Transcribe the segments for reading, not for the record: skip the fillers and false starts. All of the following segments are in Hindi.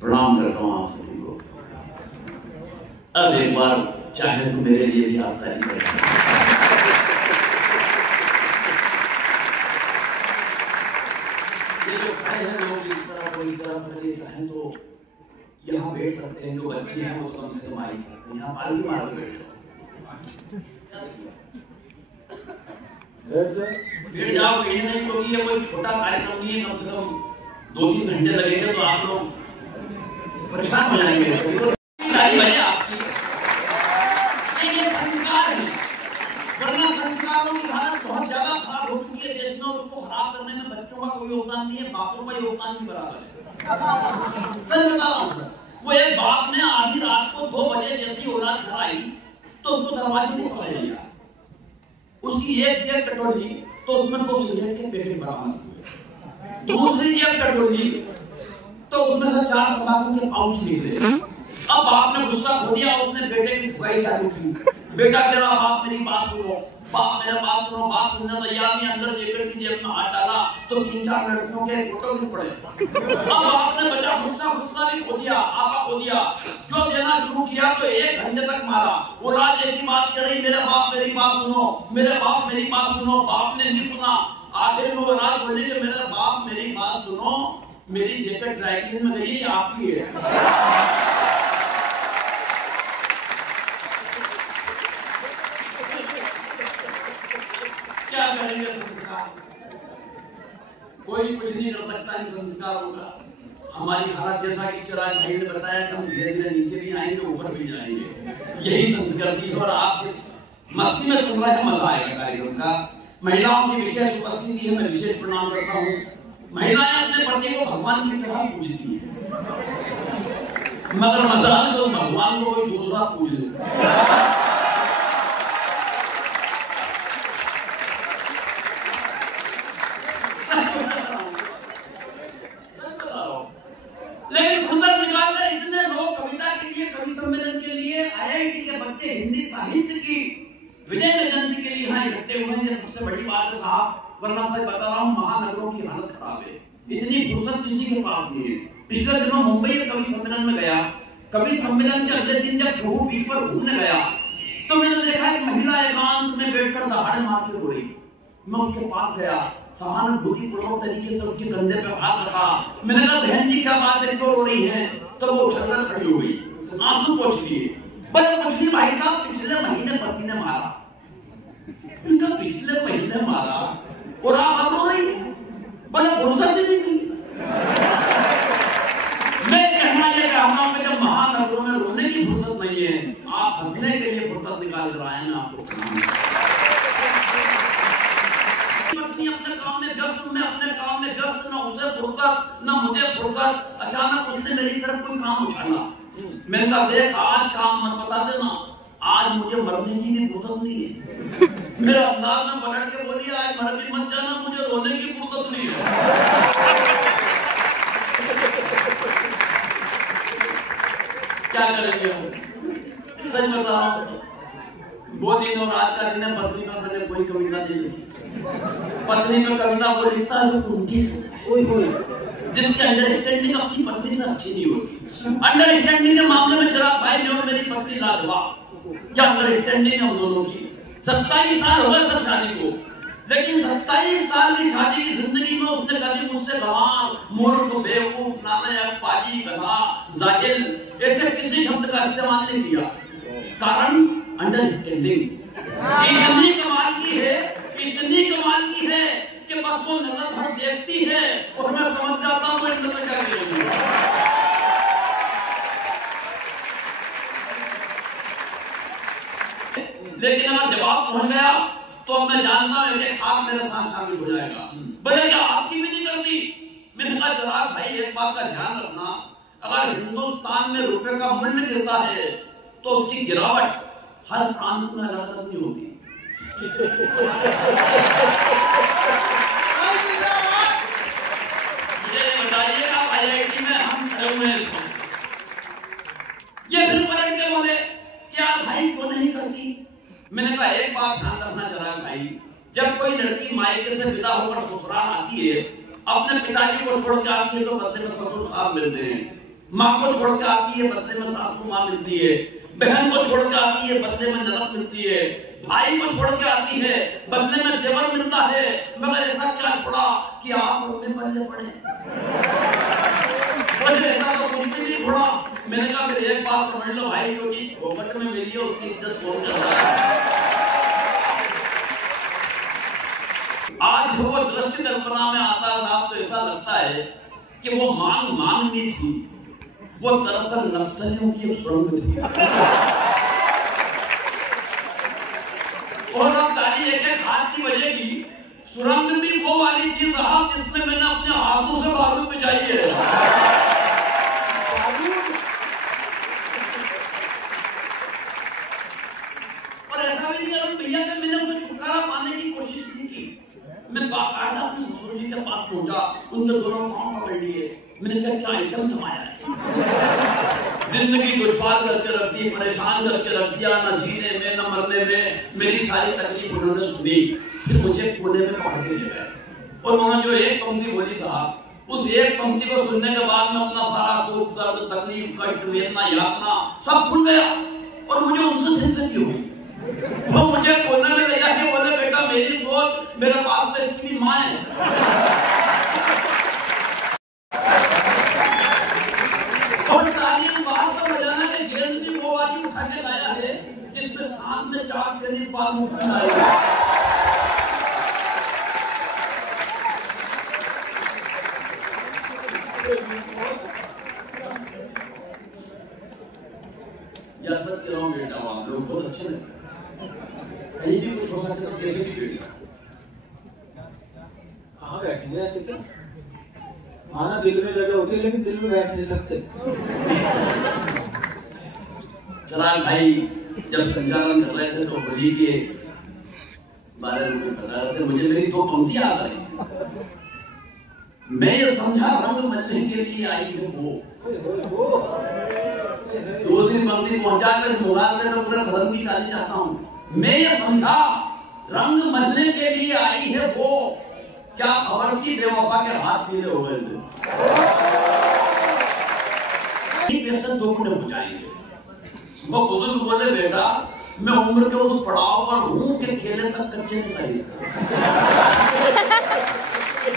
प्रणाम करता हूँ आप सभी को। अब एक बार चाहे तो मेरे लिए भी आप तारीफ करें। ये जो खड़े हैं लोग इस तरह को इस तरह पर चाहे तो यहाँ बैठ सकते हैं। जो बच्चे हैं वो तो कम से कम आ ही सकते हैं। यहाँ पालकी मार के बैठ जाओ कहीं नहीं, क्योंकि ये कोई छोटा कार्यक्रम नहीं है। कम से कम 2-3 घंटे लगेंगे तो आप लोग परेशान हो जाएंगे। संस्कार है, वरना संस्कारों की हालत बहुत ज्यादा खराब हो चुकी है देश में। उसको खराब करने में बच्चों का कोई योगदान नहीं है, बापों का योगदान भी बराबर है। सच बता रहा हूँ सर, वो एक बाप ने आधी रात को 2 बजे जैसी औलाद घर आई तो उसको दरवाजे में पकड़ लिया, उसकी एक जेब टटोली तो उसमें 2 सिगरेट के पैकेट बरामद हुए। दूसरी जेब टटोली तो उसमें से 4 तंबाकू के पाउच निकले। अब बाप ने गुस्सा खो दिया, उसने बेटे की ठुकाई चालू की। बेटा कह रहा बाप मेरी बात सुनो, बाप मेरा बात सुनो। बात सुनने तैयार नहीं, अंदर जैकेट की जेब में हाथ डाला तो 3-4 लड़कियों के फोटो गिर पड़े। अब बाप ने बचा गुस्सा भी खो दिया, आपा खो दिया। जो देना शुरू किया तो 1 घंटे तक मारा। औलाद एक ही बात कह रही, मेरा बाप मेरी बात सुनो, मेरे बाप मेरी बात सुनो। बाप ने नहीं सुना। आखिर में औलाद बोली कि मेरा बाप मेरी बात सुनो, मेरी जैकेट ड्राई क्लीन में गई, आपकी है। क्या करेंगे संस्कार? कोई कुछ नहीं कर सकता इन संस्कारों का। हमारी हालत जैसा कि चिराग भाई ने बताया कि हम धीरे धीरे नीचे भी आएंगे, ऊपर भी जाएंगे। यही संस्कृति है। और आप जिस मस्ती में सुन रहे हैं, मजा आएगा कार्यक्रम का। महिलाओं की विशेष उपस्थिति है, मैं विशेष प्रणाम करता हूँ। महिलाएं अपने पति को भगवान की तरह पूजती हैं, मगर मजाल तो भगवान को कोई दूसरा पूज ले। लेकिन फुर्सत निकालकर इतने लोग कविता के लिए, कवि सम्मेलन के लिए, IIT के बच्चे हिंदी साहित्य की विजय जयंती के लिए यहाँ इकट्ठे हुए हैं, ये सबसे बड़ी बात है साहब। वरना सच बता रहा हूँ, महानगरों की हालत खराब है। इतनी फुर्सत किसी के पास नहीं है। पिछले दिनों मुंबई के कवि सम्मेलन में गया। कवि सम्मेलन के अगले दिन जब जुहू बीच पर घूमने गया तो मैंने देखा एक महिला एकांत में बैठकर दहाड़े मार के रो रही। मैं उसके पास गया, सहानुभूति पूर्वक तरीके से उसके कंधे पे हाथ रखा। मैंने कहा बहन जी क्या बात है, क्यों रो रही हैं? तो वो उछलकर खड़ी हो गई, आंसू पोंछ लिए। बड़े कुछ नहीं भाई साहब, पिछले महीने पति ने मारा। उनका पिछले महीने मारा और आप अब रो रही हैं? बड़े फुर्सत नहीं थी। मैं कहना ये चाहता हूं कि जब महानगरों में रोने की फुर्सत नहीं है, आप हंसने के लिए फुर्सत निकाल कर आए। मैं आपको पत्नी अपने काम में व्यस्त, मैं अपने काम में व्यस्त, ना उसे फुर्सत ना मुझे फुर्सत। अचानक उसने मेरी तरफ कोई काम उछाला। मैंने कहा देख आज काम मत बता देना, आज मुझे मरने की भी फुर्सत नहीं है। मेरा अंदाज में पलट के बोली आज मर भी मत जाना, मुझे रोने की फुर्सत नहीं है। क्या करेंगे हम? सच बता रहा हूँ, वो दिन और आज का दिन है। पत्नी पर मैंने कोई कविता नहीं लिखी। पत्नी पर कविता वो लिखता है जो कुंठित होता है, जिसकी अंडरस्टैंडिंग अपनी पत्नी से अच्छी नहीं होती। अंडरस्टैंडिंग के मामले में चिराग भाई में और मेरी पत्नी लाजवाब। क्या अंडरस्टैंडिंग है हम दोनों की? 27 साल हो गए सर शादी को, लेकिन 27 साल की शादी की जिंदगी में उसने कभी मुझसे गंवार, मूर्ख, बेवकूफ, नालायक, पाजी, गधा, जाहिल ऐसे किसी शब्द का इस्तेमाल नहीं किया। कारण अंडरस्टैंडिंग इतनी कमाल की है, इतनी कमाल की है कि बस वो नजर भर देखती है और मैं समझ जाता हूँ वो नजर क्या करेगी। लेकिन अगर जवाब पहुंच गया तो मैं जानता हूं कि हाथ मेरे साथ शामिल हो जाएगा। बोले क्या आपकी भी नहीं करती? मैंने कहा चिराग भाई एक बात का ध्यान रखना, अगर हिंदुस्तान में रुपए का मूल्य गिरता है तो उसकी गिरावट हर प्रांत में अलग अलग नहीं होती। ये बताइएगा IIT में हम खड़े हुए हैं, ये फिर पलट के बोले क्या भाई क्यों नहीं करती? मैंने कहा एक बात ध्यान रखना चिराग भाई, जब कोई लड़की मायके से विदा होकर ससुराल आती है, अपने पिताजी को छोड़ के आती है तो बदले में ससुर साहब मिलते हैं। माँ को छोड़ के आती है, बदले में सासू माँ मिलती है। बहन को छोड़ के आती है, बदले में ननद मिलती है। भाई को छोड़ के आती है, बदले में देवर मिलता है। मगर ऐसा क्या छोड़ा कि आप में पल्ले पड़े। ऐसा तो कुछ भी नहीं छोड़ा। मैंने कहा फिर एक बात समझ लो भाई, जो चीज फोकट में मिली है उसकी इज्जत कौन कर रहा है। आज वो दृष्टि कल्पना में आता साहब, तो ऐसा लगता है कि वो मांग नहीं थी, वो दरअसल नक्सलियों की एक सुरंग थी। और अब गाड़ी एक हाथ की बजेगी। सुरंग भी वो वाली थी साहब जिसमें मैंने अपने हाथों से बारूद बिछाई है। और ऐसा भी नहीं अरुण भैया कि मैंने उसे छुटकारा पाने की कोशिश नहीं की। मैं बाकायदा अपने ससुर जी के पास पहुंचा, उनके दोनों पांव पकड़ लिए। मैंने कहा क्या आइटम थमाया है। जिंदगी दुश्वार करके रख दी, परेशान करके रख दिया, न जीने में न मरने में। मेरी सारी तकलीफ उन्होंने सुनी, फिर मुझे कोने में पकड़ के ले गए। और उन्होंने जो एक पंक्ति बोली साहब, उस एक पंक्ति को सुनने के बाद में अपना सारा दुख दर्द तकलीफ कष्ट वेदना यातना सब भूल गया। और मुझे उनसे सिंपैथी हुई। वो मुझे कोने में ले जाके बोले बेटा मेरी सोच, मेरे पास तो इसकी भी माँ है। और तालीम बात का बजाना के गेंद भी वो वाली उठा के लाया है जिसमें साथ में 4 टेनिस बॉल मुफ्त में आए। या सच कह रहा हूँ बेटा, आप लोग बहुत अच्छे लगे। कहीं भी कुछ हो सकता तो कैसे भी बेटा कहाँ बैठेंगे ऐसे क्या? माना दिल में जगह होती है लेकिन दिल में बैठ नहीं सकते। चलाल भाई जब संचालन कर रहे थे तो होली के बारे में बता रहे थे, मुझे मेरी 2 पंक्तियां याद आई। मैं ये समझा रंग मलने के लिए आई है वो। दूसरी पंक्ति पहुंचा कर इस मुगालते में पूरे सदन की चाली चाहता हूं। मैं ये समझा रंग मलने के लिए आई है वो, क्या खबर थी बेवफा के हाथ पीले हो गए थे। पैसे 2 गुने हो जाएंगे। वो बुजुर्ग बोले बेटा मैं उम्र के उस पड़ाव पर हूं कि खेले तक कच्चे नहीं खरीदता।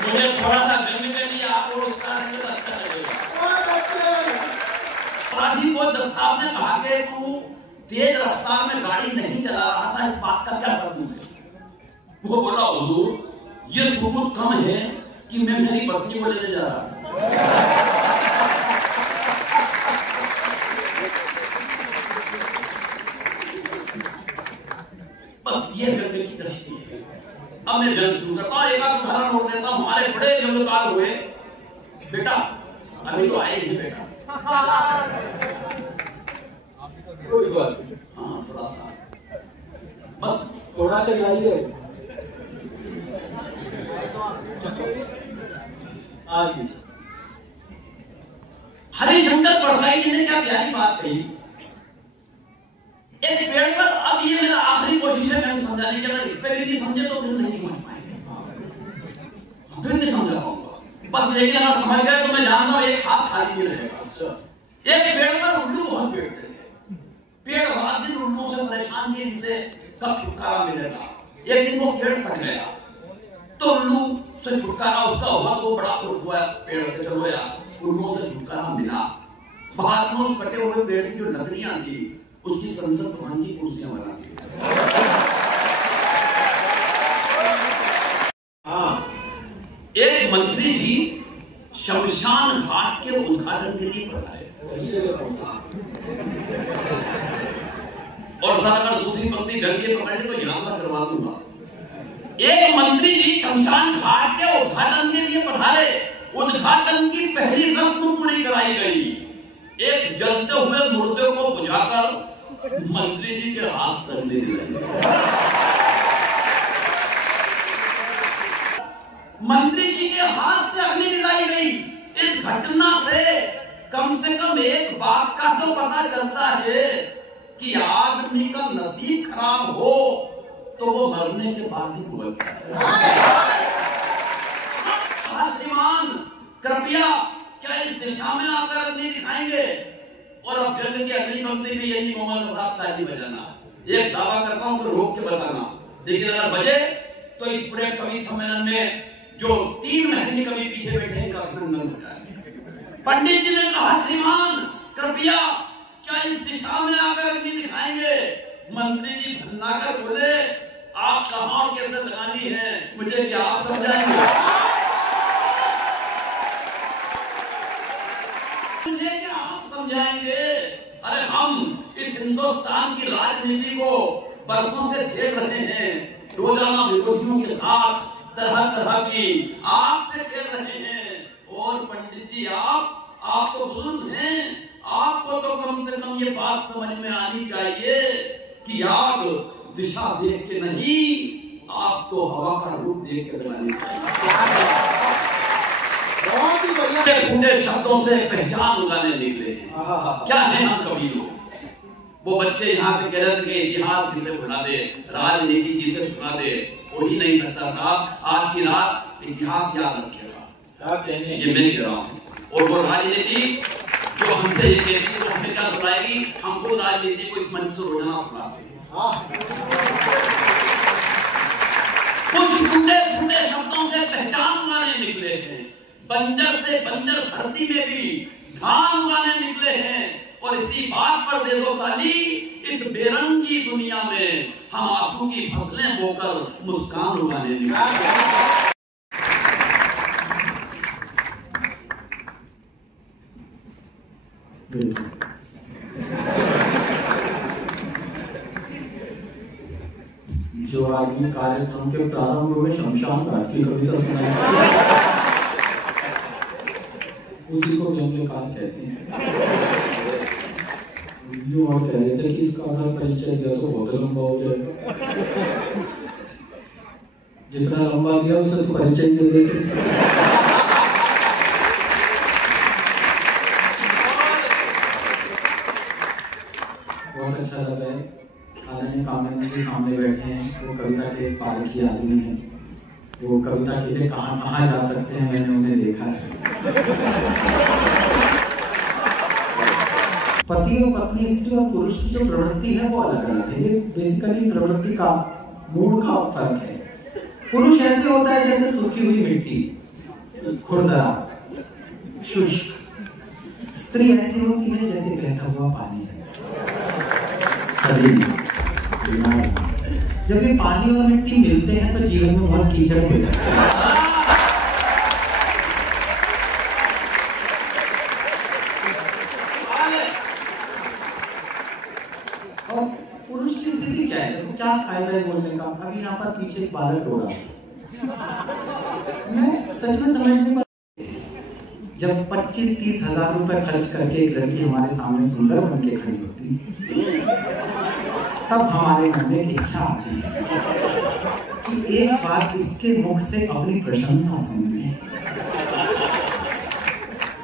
मुझे थोड़ा सा गंग के लिए आपको उसका अच्छा लगेगा। अपराधी को जज साहब ने कहा कि तू तेज रफ्तार में गाड़ी नहीं चला रहा था, इस बात का क्या सबूत है? वो बोला हुजूर ये सबूत कम है कि मैं मेरी पत्नी को लेने जा रहा था। बस ये व्यंग्य की दृष्टि है। अब मैं व्यंग्य शुरू करता हूं, एक आध उदाहरण और देता हूं। हमारे बड़े व्यंग्यकार हुए बेटा, अभी तो आए ही बेटा। कोई बात हाँ थोड़ा सा बस थोड़ा सा लाइए। हरिशंकर परसाई जी ने क्या प्यारी बात कही। एक पेड़ पर, अब ये मेरा आखिरी कोशिश है मैं समझाने की, अगर इस पे भी नहीं समझे तो फिर नहीं समझ पाएंगे, फिर नहीं समझा पाऊंगा बस। लेकिन अगर समझ गए तो मैं जानता हूं एक हाथ खाली नहीं रहेगा। एक पेड़ पर उल्लू बहुत बैठते थे। पेड़ रात दिन उल्लुओं से परेशान थे, इनसे कब छुटकारा मिलेगा। एक दिन वो पेड़ कट गया तो उल्लू से छुटकारा उसका हुआ तो वो बड़ा खुश हुआ पेड़ के, चलो यार उल्लुओं से छुटकारा मिला। बाद में उस कटे हुए पेड़ की जो लकड़ियां थी उसकी संसद भवन की कुर्सियां बना दी। एक मंत्री जी शमशान घाट के उद्घाटन के लिए पधारे। और सर अगर दूसरी पंक्ति ढंग के पकड़ ली तो यात्रा करवा दूंगा। एक मंत्री जी शमशान घाट के उद्घाटन के लिए पधारे। उद्घाटन की पहली रस्म पूरी कराई गई। एक जलते हुए मुर्दे को बुझाकर मंत्री जी के हाथ से अग्नि दिलाई। मंत्री जी के हाथ से अग्नि दिलाई गई। इस घटना से कम एक बात का तो पता चलता है कि आदमी का नसीब खराब हो तो वो मरने के बाद ही भुगतता है। श्रीमान कृपया क्या क्या इस दिशा में आकर अग्नि दिखाएंगे? और अब व्यंग की अगली पंक्ति में यदि मोहम्मद का साहब ताली बजाना, एक दावा करता हूं कि रोक के बताना, लेकिन अगर बजे तो इस पूरे कवि सम्मेलन में जो 3 महंगे कवि पीछे बैठे हैं, इनका अभिनंदन हो जाए। पंडित जी ने कहा, श्रीमान कृपया क्या इस दिशा में आकर अग्नि दिखाएंगे? मंत्री जी भन्ना कर बोले, आप कहां और कैसे लगानी है मुझे क्या आप समझाएंगे? मुझे क्या आप समझाएंगे? अरे हम इस हिंदुस्तान की राजनीति को बरसों से झेल रहे हैं, रोजाना विरोधियों के साथ तरह तरह की आग से खेल रहे हैं। और पंडित जी आप तो बुजुर्ग हैं, आपको तो कम से कम ये बात समझ में आनी चाहिए कि आग दिशा देख के नहीं, आप तो हवा का रूप देख के लगानी चाहिए। बहुत ही बढ़िया फूटे शब्दों से पहचान उगाने निकले हैं। क्या है हम कवि लोग? वो बच्चे यहाँ से कह रहे थे कि इतिहास जिसे भुला दे, राजनीति जिसे सुना दे, हो ही नहीं सकता साहब। आज की रात इतिहास याद रखेगा, ये मैं कह रहा हूँ। और वो राजनीति जो हमसे ये कहती है, वो हमें क्या सुनाएगी? हम खुद राजनीति को इस मंच से रोजाना सुनाते हैं। कुछ टूटे फूटे शब्दों से पहचान उगाने निकले हैं, बंजर से बंजर धरती में भी धान उगाने निकले हैं। और इसी बात पर दे दो ताली, इस बेरंगी दुनिया में हम आंसू की फसलें बोकर मुस्कान उगाने निकले। जो आदमी कार्यक्रम के प्रारंभ में शमशान घाट की कविता सुनाई, उसी को व्यंग्यकार कहते हैं। यूं और कह रहे थे कि इसका अगर परिचय दिया तो बहुत लंबा हो जाएगा, जितना लंबा दिया उससे तो परिचय दे देते। बहुत अच्छा लग रहा है, आदरणीय कामराज जी सामने बैठे हैं, वो कविता के पारखी आदमी हैं, वो कविता के लिए कहाँ कहाँ जा सकते हैं, मैंने उन्हें देखा है। पति और पत्नी, स्त्री और पुरुष की जो प्रवृत्ति है वो अलग अलग है। ये बेसिकली प्रवृत्ति का मूड का फर्क है। पुरुष ऐसे होता है जैसे सूखी हुई मिट्टी, खुरदरा, शुष्क। स्त्री ऐसी होती है जैसे बहता हुआ पानी है, सलीम। जब ये पानी और मिट्टी मिलते हैं तो जीवन में बहुत कीचड़ हो जाता है। और पुरुष की स्थिति क्या है? देखो क्या फायदा है बोलने का। अभी यहाँ पर पीछे एक बालक रो रहा था, मैं सच में समझ नहीं पा। जब 25-30 हजार रुपए खर्च करके एक लड़की हमारे सामने सुंदर बन के खड़ी होती, तब हमारे मन में एक इच्छा आती है कि एक बार इसके मुख से अपनी प्रशंसा सुनते हैं।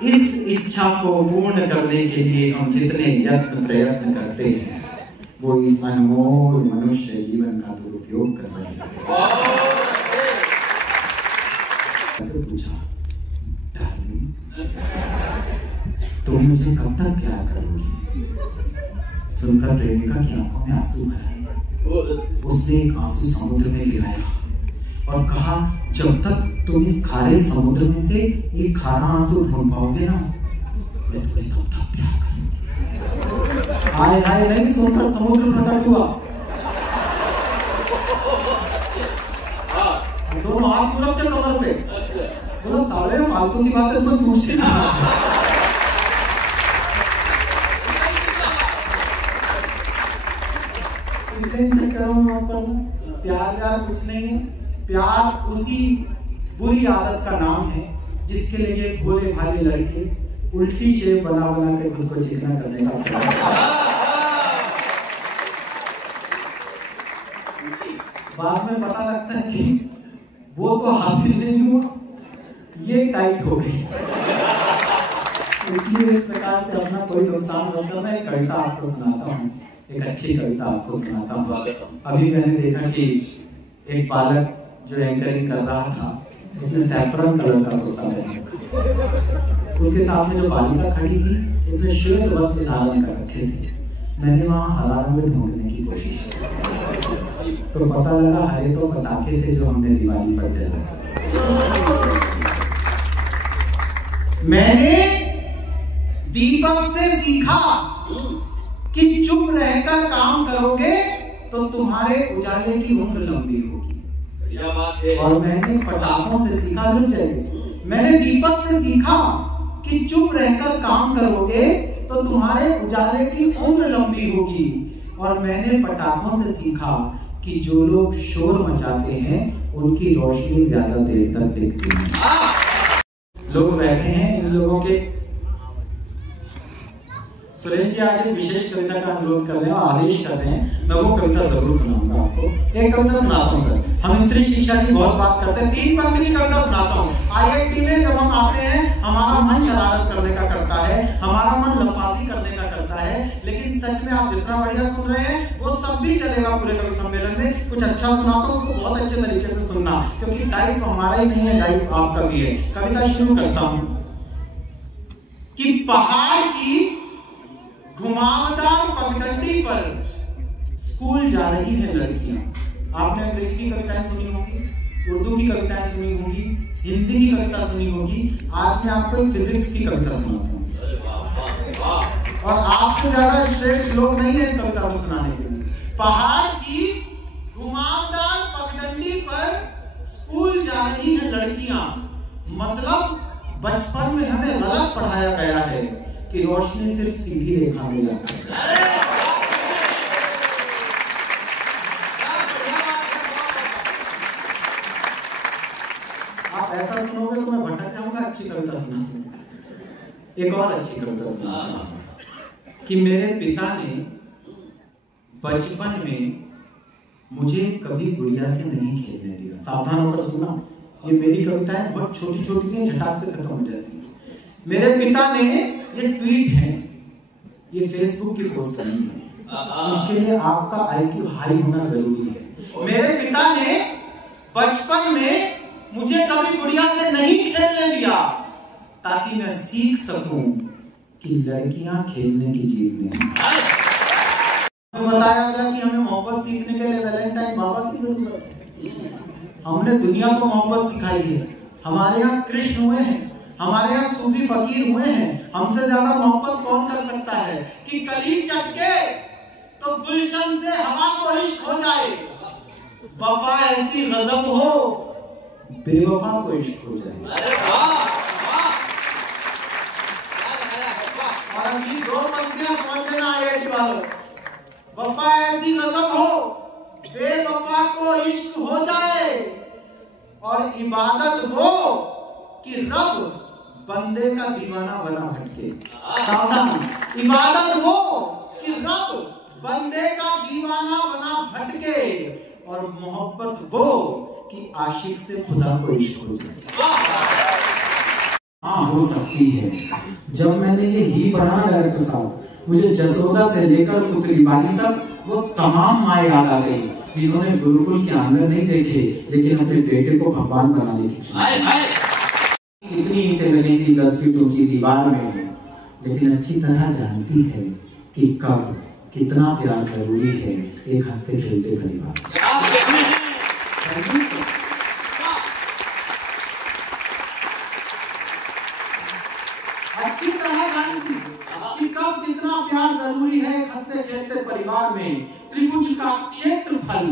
इस इच्छा को पूर्ण करने के लिए हम जितने यत्न प्रयत्न करते हैं, वो इस अनमोल मनुष्य जीवन का दुरुपयोग कर रहे हैं। ऐसे पूछा, डार्लिंग, तुम मुझे कब तक प्यार करोगी? सुनकर प्रेमिका की आंखों में आंसू भर आए। उसने एक आंसू समुद्र में गिराया और कहा, जब तक तुम इस खारे समुद्र में से एक खारा आंसू ढूंढ पाओगे ना, मैं तुम्हें तब तक प्यार करूंगी। हाय हाय नहीं सुनकर समुद्र प्रकट हुआ। दोनों हाथ क्यों रखते कमर पे? बोलो साले फालतू की बातें तुम्हें सोचते ना। इसलिए चक्करों में प्यार कुछ नहीं है। प्यार उसी बुरी आदत का नाम है जिसके लिए ये भोले भाले लड़के उल्टी शेप बना बना के खुद को चिकना करने का प्रयास करते। बाद में पता लगता है कि वो तो हासिल नहीं हुआ, ये टाइट हो गई। इसलिए इस प्रकार से अपना कोई नुकसान न करना। एक कविता आपको सुनाता हूँ, एक अच्छी कविता आपको सुनाता हूँ। अभी मैंने देखा कि एक बालक जो एंकरिंग कर रहा था, उसने सैफरन कलर का कुर्ता पहना। उसके साथ में जो बालिका खड़ी थी उसने श्वेत वस्त्र धारण कर रखे थे। मैंने वहां हरा रंग ढूंढने की कोशिश की तो पता लगा हरे तो पटाखे थे जो हमने दिवाली पर जलाए। मैंने दीपक से सीखा कि चुप रहकर काम करोगे तो तुम्हारे उजाले की उम्र लंबी होगी। और मैंने पटाखों से सीखा, रुक जाइए, मैंने दीपक से सीखा कि चुप रहकर काम करोगे तो तुम्हारे उजाले की उम्र लंबी होगी। और मैंने पटाखों से सीखा कि जो लोग शोर मचाते हैं उनकी रोशनी ज्यादा देर तक टिकती है। लोग बैठे हैं, इन लोगों के सुरेश जी आज एक विशेष कविता का अनुरोध कर रहे हैं और आदेश कर रहे हैं, मैं वो कविता जरूर सुनाऊंगा आपको। एक कविता सुनाता हूँ सर, हम स्त्री शिक्षा की बहुत बात करते हैं, 3 पंक्ति की कविता सुनाता हूँ। IIT में जब हम आते हैं हमारा मन शरारत करने का करता है, हमारा मन लफासी करने का करता है, लेकिन सच में आप जितना बढ़िया सुन रहे हैं वो सब भी चलेगा पूरे कवि सम्मेलन में। कुछ अच्छा सुनाता हूँ उसको बहुत अच्छे तरीके से सुनना, क्योंकि दायित्व हमारा ही नहीं है, दायित्व आपका भी है। कविता शुरू करता हूँ कि पहाड़ की घुमावदार पगडंडी पर स्कूल जा रही है लड़कियां। आपने अंग्रेजी की कविताएं सुनी होगी, उर्दू की कविताएं सुनी होगी, हिंदी की कविता सुनी होगी। आज मैं आपको एक फिजिक्स की कविता सुनाता हूं और आपसे ज्यादा श्रेष्ठ लोग नहीं है इस कविता को सुनाने के लिए। पहाड़ की घुमावदार पगडंडी पर स्कूल जा रही है लड़कियां, मतलब बचपन में हमें गलत पढ़ाया गया है कि रोशनी सिर्फ सीधी रेखा में जाती है। आप ऐसा सुनोगे तो मैं भटक जाऊंगा। अच्छी कविता सुनाता हूं, एक और अच्छी कविता सुनाता हूं कि मेरे पिता ने बचपन में मुझे कभी गुड़िया से नहीं खेलने दिया। सावधान होकर सुनना, ये मेरी कविताएं बहुत छोटी छोटी सी झटाक से खत्म हो जाती है। मेरे पिता ने, ये ट्वीट है, ये फेसबुक की पोस्ट नहीं है, इसके लिए आपका IQ हाई होना जरूरी है। मेरे पिता ने बचपन में मुझे कभी गुड़िया से नहीं खेलने दिया ताकि मैं सीख सकूं कि लड़कियां खेलने की चीज नहीं। हमें बताया गया कि हमें मोहब्बत सीखने के लिए वैलेंटाइन बाबा की जरूरत है। हमने दुनिया को मोहब्बत सिखाई है। हमारे यहाँ कृष्ण हुए हैं, हमारे यहाँ सूफी फकीर हुए हैं, हमसे ज्यादा मोहब्बत कौन कर सकता है कि कली चटके तो गुलशन से हवा को इश्क हो जाए, वफा ऐसी गजब हो बेवफा को इश्क हो जाए। और अगली 2 पंक्तियां समझ लेना IIT वालों, वफा ऐसी गजब हो बेवफा को इश्क हो जाए, और इबादत वो कि रब बंदे का दीवाना बना भटके। सावधान, इबादत वो कि रब बंदे का दीवाना बना भटके, और मोहब्बत वो कि आशिक से खुदा को इश्क हो जाए। हाँ, हो सकती है। जब मैंने ये ही पढ़ा डायरेक्टर साहब, मुझे जसोदा से लेकर पुतली बाई तक वो तमाम माँ याद आ गई जिन्होंने गुरुकुल के आंगन नहीं देखे लेकिन अपने बेटे को भगवान बनाने की कितनी ईंटें लगेंगी 10 फीट ऊंची दीवार में, लेकिन अच्छी तरह जानती है कि कब कितना प्यार जरूरी है एक हंसते खेलते परिवार। अच्छी तरह जानती कि कब कितना प्यार जरूरी है एक हंसते खेलते परिवार में। त्रिभुज का क्षेत्रफल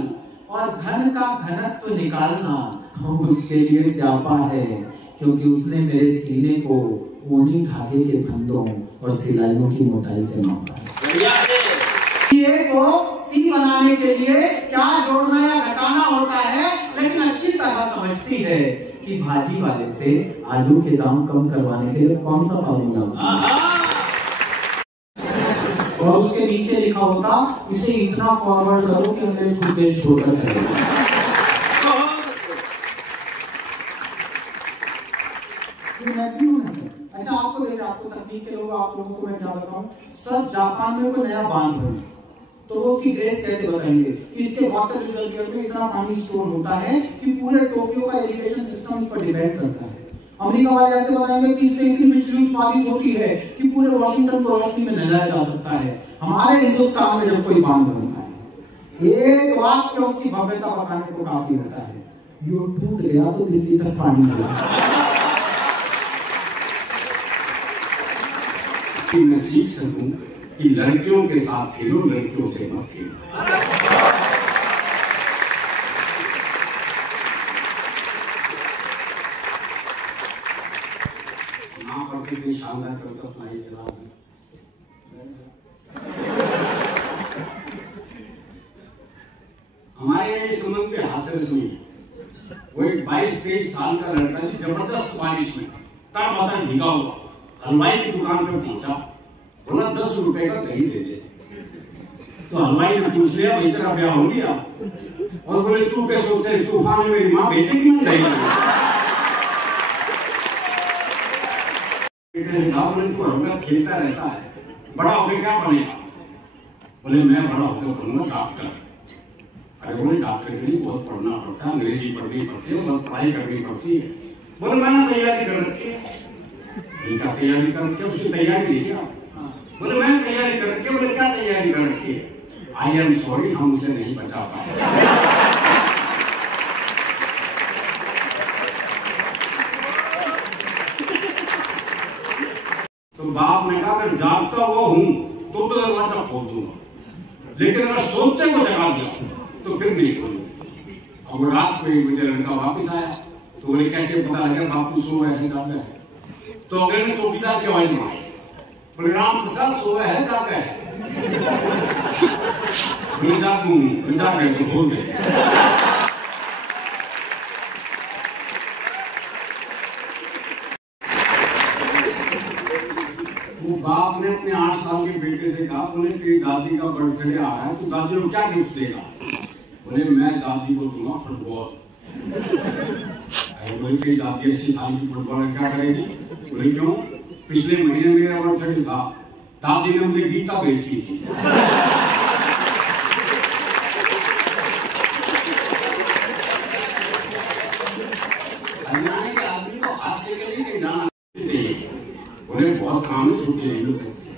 और घन का घनत्व निकालना उसके लिए स्यापा है, क्योंकि उसने मेरे सीने को ऊनी धागे के फंदों और सिलाइयों की मोटाई से मापा है। ये को सी बनाने के लिए क्या जोड़ना या घटाना होता है, लेकिन अच्छी तरह समझती है कि भाजी वाले से आलू के दाम कम करवाने के लिए कौन सा फार्मूला होता है, और उसके नीचे लिखा होता इसे इतना फॉरवर्ड करो कि अंग्रेज खुद देश छोड़कर चले। अच्छा, आपको देखिए, आप तो तकनीक के लोग, आप लोगों को मैं क्या बताऊं सर, जापान में कोई नया बांध बने तो वो उसकी ग्रेस कैसे बताएंगे कि इसके वाटर रिजर्वियर में इतना पानी स्टोर होता है कि पूरे टोक्यो का इरिगेशन सिस्टम इस पर डिपेंड करता है। अमेरिका वाले ऐसे बताएंगे कि इससे इतनी बिजली उत्पादित होती है कि पूरे वॉशिंगटन को रोशनी में नहलाया जा सकता है। हमारे हिंदुस्तान में जब कोई बांध बनता है, एक वाक्य उसकी भव्यता बताने को काफी होता है। यो टूट गया तो दिल्ली तक पानी मिला। मैं सीख सकूं कि लड़कियों के साथ खेलो, लड़कियों से मत खेलो। यहाँ पर कितनी शानदार कविता सुनाई जनाब ने। हमारे यहाँ इस संबंध पे हास्य रस्मी है। वो एक 22-23 साल का लड़का जी जबरदस्त बारिश में तड़बतर भीगा हुआ हलवाई की दुकान पे पहुंचा। बोला 10 रुपए का दही दे दे। तो हलवाई ने पूछ लिया, भाई तेरा ब्याह हो गया? और बोले तू क्या सोचा इस तूफान में मेरी माँ बेचेगी मैं दही? बोले तू हर खेलता रहता है, बड़ा होकर क्या बनेगा? बोले मैं बड़ा होकर बनूंगा डॉक्टर। अरे बोले डॉक्टर के लिए बहुत पढ़ना पड़ता है, अंग्रेजी पढ़नी पड़ती है, बहुत पढ़ाई करनी पड़ती है। बोले मैंने तैयारी कर रखी है। क्या तैयारी कर रखी है? उसकी तैयारी देखिए आप। बोले मैंने तैयारी कर रखी है। बोले क्या तैयारी कर रखी है? आई एम सॉरी, हम उसे नहीं बचा पाए। तो बाप ने कहा अगर जागता हुआ हूं तो दरवाजा खोल दूंगा, लेकिन अगर सोचते को जगा दिया तो फिर नहीं खोलूंगा। अब रात को 1 बजे लड़का वापिस आया तो बोले कैसे पता लगा बापू सो रहे हैं जाग रहे हैं? तो अगले ने चौकीदार की आवाज मारी। बोले राम प्रसाद सोए है जाग गए? बोले जाग गए तो खोल गए। वो बाप ने अपने 8 साल के बेटे से कहा, बोले तेरी दादी का बर्थडे आ रहा है, तो दादी को क्या गिफ्ट देगा? बोले मैं दादी को दूंगा फुटबॉल। बोले तेरी दादी 80 साल की फुटबॉल क्या करेगी? बोले क्यों? पिछले महीने मेरा बर्थडे था, दादी ने मुझे गीता भेंट की थी। आदमी को हास्य के लिए जाना चाहिए। बोले बहुत काम है, छुट्टी नहीं मिल सकती।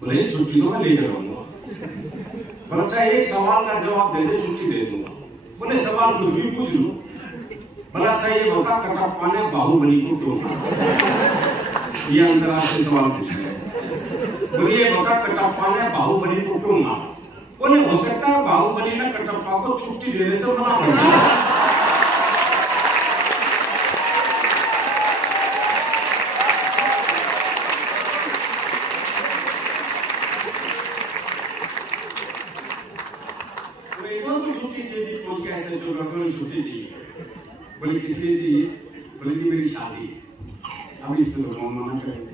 बोले छुट्टी तो मैं लेकर आऊंगा। बोले अच्छा एक सवाल का जवाब दे दे, छुट्टी दे दूंगा। बोले सवाल कुछ भी पूछ लो। बोले अच्छा ये बता कटप्पा ने बाहुबली को क्यों मारा? ये अंतरराष्ट्रीय सवाल पूछा। बोले ये बता कटप्पा ने बाहुबली को क्यों मारा? बोले हो सकता है बाहुबली ने कटप्पा को छुट्टी देने से मना कर दिया। छुट्टी चाहिए, पहुंच के ऐसे छुट्टी चाहिए। बोले किस लिए चाहिए? बोले जी मेरी शादी है। अब इस पे तो कौन मना करेगा?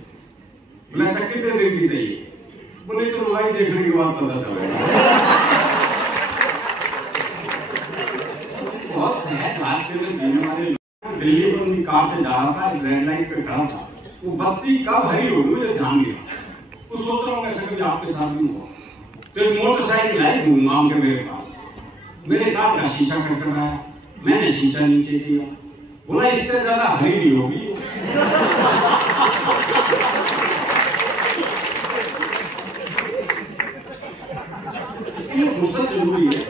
बोले अच्छा कितने दिन की चाहिए? बोले तो रुवाई देखने के बाद पता चलेगा। बहुत सहज हास्य में जीने वाले लोग। दिल्ली में अपनी कार से जा रहा था, रेड लाइट पे खड़ा था, वो बत्ती कब हरी होगी मुझे ध्यान नहीं रहा। तो सोच रहा हूँ कैसे कभी आपके साथ भी हुआ। तो एक मोटरसाइकिल आई घूम के मेरे पास, मेरे कार का शीशा खटखटाया, मैंने शीशा नीचे किया। बोला इससे ज्यादा हरी नहीं होगी। इसके लिए फुर्सत जरूरी है।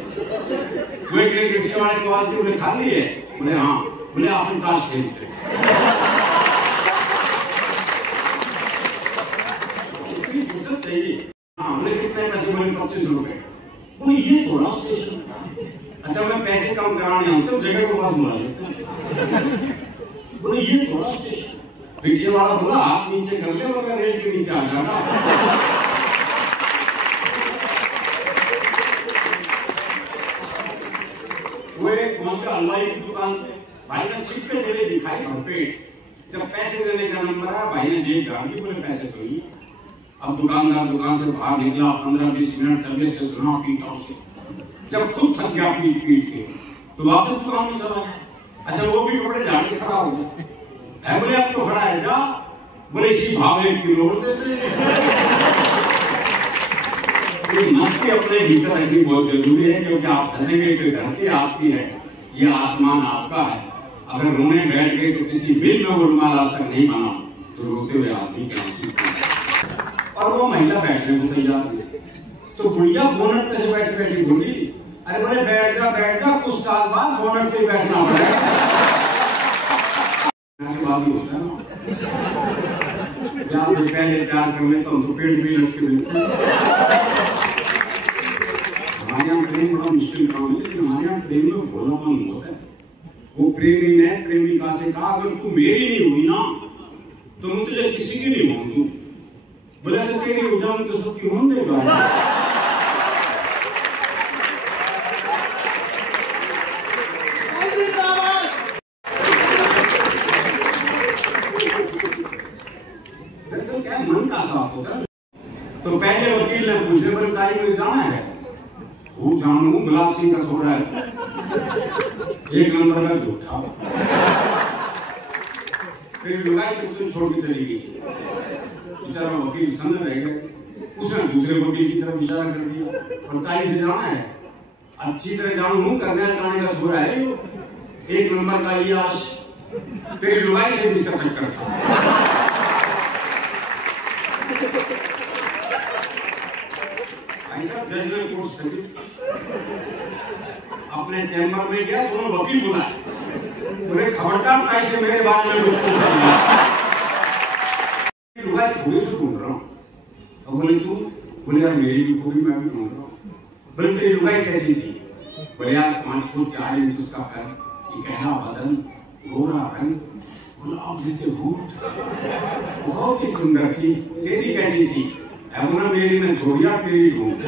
वो एक रिक्शे वाले की आवाज थी, बोले खा लिए? बोले हाँ। बोले आपने ताश खेलते? फुर्सत चाहिए। हाँ। बोले कितने पैसे? बोले 25 रुपए। बोले ये थोड़ा स्टेशन। अच्छा मैं पैसे कम कराने आऊँ तो जगह को पास बुला लेते हैं। बोले ये थोड़ा स्टेशन। रिक्शे वाला बोला आप नीचे कर ले, मगर रेल के नीचे आ जाना। वो एक पहुंच गया हलवाई की दुकान पे। भाई ने छिप के जले दिखाई भरपेट। जब पैसे देने का नंबर आया, भाई ने जेब झाड़ दी, बोले पैसे तो नहीं। अब दुकानदार दुकान से बाहर निकला, 15-20 मिनट तबियत से धुना पीटा उसे। जब खुद थक गया पीट पीट के, तो वापस दुकान में चला गया। अच्छा वो भी कपड़े झाड़ के खड़ा हो गया। है बोले अब तो खड़ा है जा। बोले इसी भाव में 1 किलो और दे दे। ये मस्ती अपने भीतर रखनी बहुत जरूरी है, क्योंकि आप हंसेंगे तो धरती आपकी है, ये आसमान आपका है, अगर रोने बैठ गए तो किसी बिल में वो रुमाल आज तक नहीं बना तो रोते हुए आदमी के आंसू। और वो महिला बैठने को तैयार नहीं, तो बुढ़िया बोनट पे से बैठी बैठी बोली, अरे बोले बैठ जा, कुछ साल बाद बोनट पे बैठना पड़ेगा। बाद ही होता है ना, यहाँ से पहले प्यार कर लेता हूँ तो पेट भी लटके मिलते हैं। हमारे यहाँ प्रेम बड़ा मुश्किल काम है, लेकिन हमारे यहाँ प्रेम में भोलापन होता है। वो प्रेमी ने प्रेमिका से कहा, अगर तू मेरी नहीं हुई ना तो मैं तुझे किसी की नहीं होंगी। बोले से तेरी हो जाऊं तो सबकी होने देगा। दरअसल क्या मन का साफ होता है। तो पहले वकील ने पूछे, बोले ताई को जाना है? वो जानू गुलाब सिंह का छोरा है, एक नंबर का झूठा। फिर लुगाई तो छोड़ के चली गई। बेचारा वकील सामने रह गया, उसने दूसरे वकील की तरफ इशारा कर दिया, और ताई से जाना है? अच्छी तरह जानू करने का छोरा है, एक नंबर का ये आश। तेरी लुगाई से इसका चक्कर था। ऐसा जजमेंट कोर्ट स्थगित। अपने चैम्बर में गया, दोनों वकील बुलाए, बोले खबरदार ताई से मेरे बारे में कुछ पूछना। लुगाई थोड़ी से ढूंढ रहा हूँ। और बोले तू? बोले यार मेरी भी खूबी, मैं भी ढूंढ रहा हूँ। बोले तेरी लुगाई कैसी थी? बोले यार 5 फुट 4 इंच उसका पैर, गहरा बदन, गोरा रंग, गुलाब जैसे होठ, बहुत ही सुंदर थी। तेरी कैसी थी? बोला मेरी मैं छोड़िया, तेरी ढूंढ।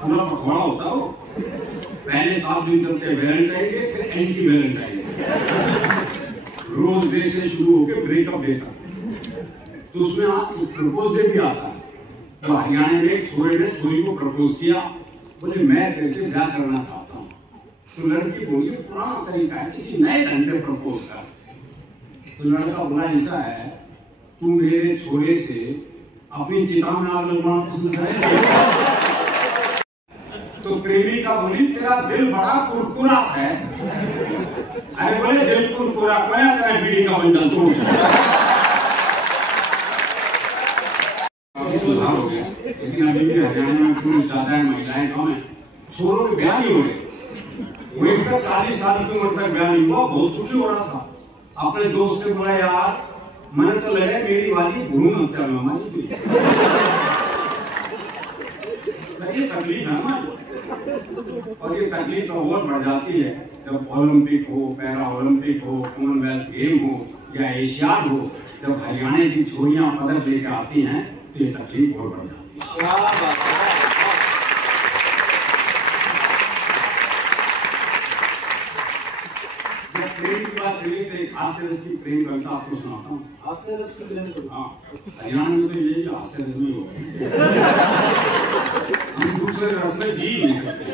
पूरा पखवाड़ा होता हो। पहले 7 दिन चलते वैलेंटाइन डे, फिर anti Valentine day, rose day से शुरू होकर ब्रेकअप डे तक। तो उसमें प्रपोज डे भी आता है। तो हरियाणा में एक छोरे ने छोरी को प्रपोज किया, बोले मैं तेरे से ब्याह करना चाहता हूँ। तो लड़की बोली पुराना तरीका है, किसी नए ढंग से प्रपोज कर। तो लड़का बोला ऐसा है, तू मेरे छोरे से अपनी चिता में आग लगवाना पसंद करेगा? तो प्रेमिका बोली तेरा दिल बड़ा कुरकुरा है। अरे बोले दिल कुरकुरा कोया, तेरा बीड़ी का बंडल तोड़ दिया। सुधार हो गया, लेकिन अभी भी हरियाणा में पुरुष ज्यादा है, महिलाएं कम है। छोरों के ब्याह नहीं हो रहे। वो एक 40 साल की उम्र तक ब्याह नहीं हुआ, बहुत दुखी हो रहा था। अपने दोस्त से बोला यार मैंने तो लगे मेरी वाली भ्रूण हत्या में हमारी हुई। सही तकलीफ है ना। और ये तकलीफ तो और बढ़ जाती है जब ओलंपिक हो, पैरा ओलंपिक हो, कॉमनवेल्थ गेम हो या एशियाड हो, जब हरियाणा की छोरियां पदक लेकर आती हैं तो ये तकलीफ और बढ़ जाती है। जब प्रेम की बात चली तो एक हास्य रस की प्रेम कविता आपको सुनाता हूँ। हास्य रस की प्रेम कविता? हाँ, हरियाणा में तो यही हास्य रस में हो, हम दूसरे रस में जी नहीं सकते।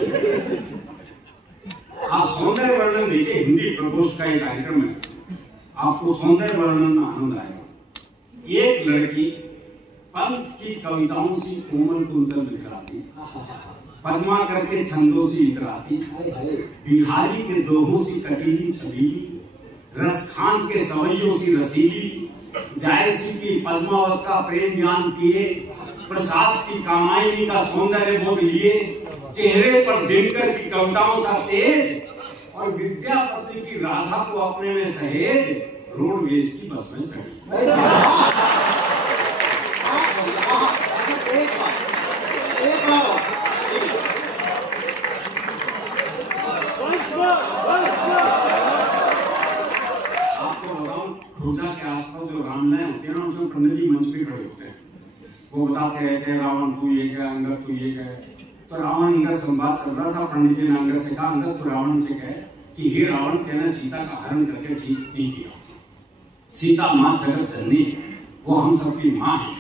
आप सौंदर्य वर्णन देखिए, हिंदी प्रकोष्ठ का एक कार्यक्रम है, आपको सौंदर्य वर्णन में आनंद आएगा। एक लड़की पंत की कविताओं से कोमल कुंतल बिखराती, पद्माकर के छंदों से इतराती, बिहारी के दोहों से कटीली छबीली, रसखान के सवैयों से रसीली, जायसी की पद्मावत का प्रेम ज्ञान किए, प्रसाद की कामायनी का सौंदर्य बोध लिए, चेहरे पर दिनकर की कविताओं सा तेज, और विद्यापति की राधा को अपने में सहेज, रोडवेज की बस में चढ़ी। आपको बताऊं, खुर्जा के आसपास जो रामलीलाएं होती है ना, उसमें पंडित जी मंच पे खड़े होते हैं, वो बताते रहते हैं रावण तू ये कहे, अंगद तू ये कहे। तो रावण अंगद संवाद चल रहा था, पंडित जी ने अंगद से कहा, अंगद तो रावण से कहे कि हे रावण, तेने सीता का हरण करके ठीक नहीं किया। सीता माँ जगत जननी है, वो हम सबकी माँ है।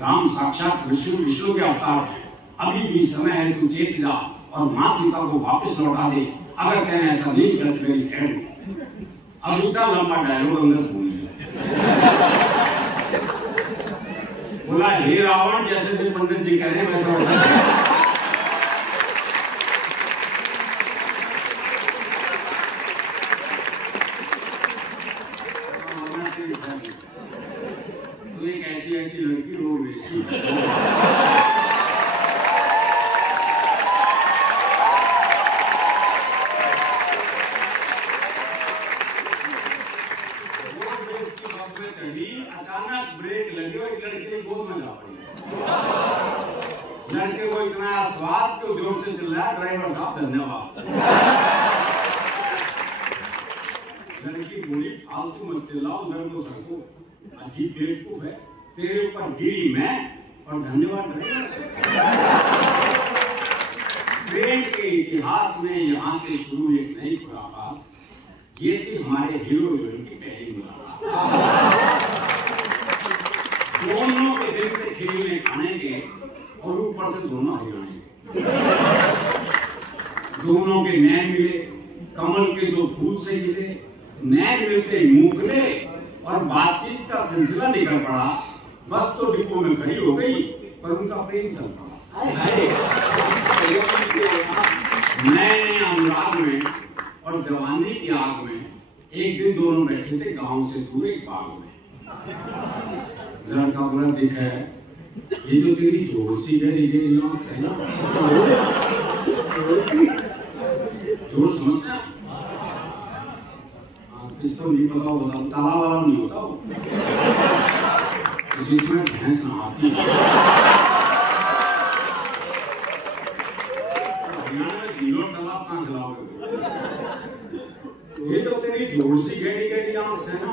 राम साक्षात विष्णु के अवतार है। अभी भी समय है, तू चेत जा और माँ सीता को वापस लौटा दे। अगर तेने ऐसा नहीं किया तो मेरी खैर नहीं। अब इतना लंबा डायलॉग अंगद बोल लिया। बोला हे रावण, जैसे पंडित जी कह रहे हैं वैसा वैसा। ऐसी लड़की रोड वेस्टी चढ़ी, अचानक ब्रेक लगी और एक लड़के की गोद में जा पड़ी। लड़के को इतना स्वाद कि जोर से चिल्लाया, ड्राइवर साहब धन्यवाद। लड़की बोली फालतू मत चिल्लाओ, उधर को सड़को, अजीब बेवकूफ है, तेरे ऊपर गिरी मैं और धन्यवाद ड्राइवर। ट्रेन के इतिहास में यहाँ से शुरू एक नई खुराफात, ये थी हमारे हीरो हीरोइन की पहली मुलाकात। दोनों के दिन के खेल में खाने के और ऊपर से दोनों हरियाणे के। दोनों के नैन मिले, कमल के दो फूल से खिले, नैन मिलते मुंह खुले और बातचीत का सिलसिला निकल पड़ा। बस तो डिपो में खड़ी हो गई पर उनका प्रेम चल पड़ा। नए अनुराग में और जवानी की आग में एक दिन दोनों बैठे थे गांव से दूर एक बाग में। लड़का बोला, देखा है ये जो तेरी जोर सी गहरी गहरी आंख है ना, जोर समझते हैं इसको नहीं पता होता, तालाब वाला नहीं होता वो जिसमें भैंस नहाती है। हरियाणा में झील और तालाब कहाँ चलाओगे? ये तो तेरी जोर सी गहरी गहरी आंख से ना,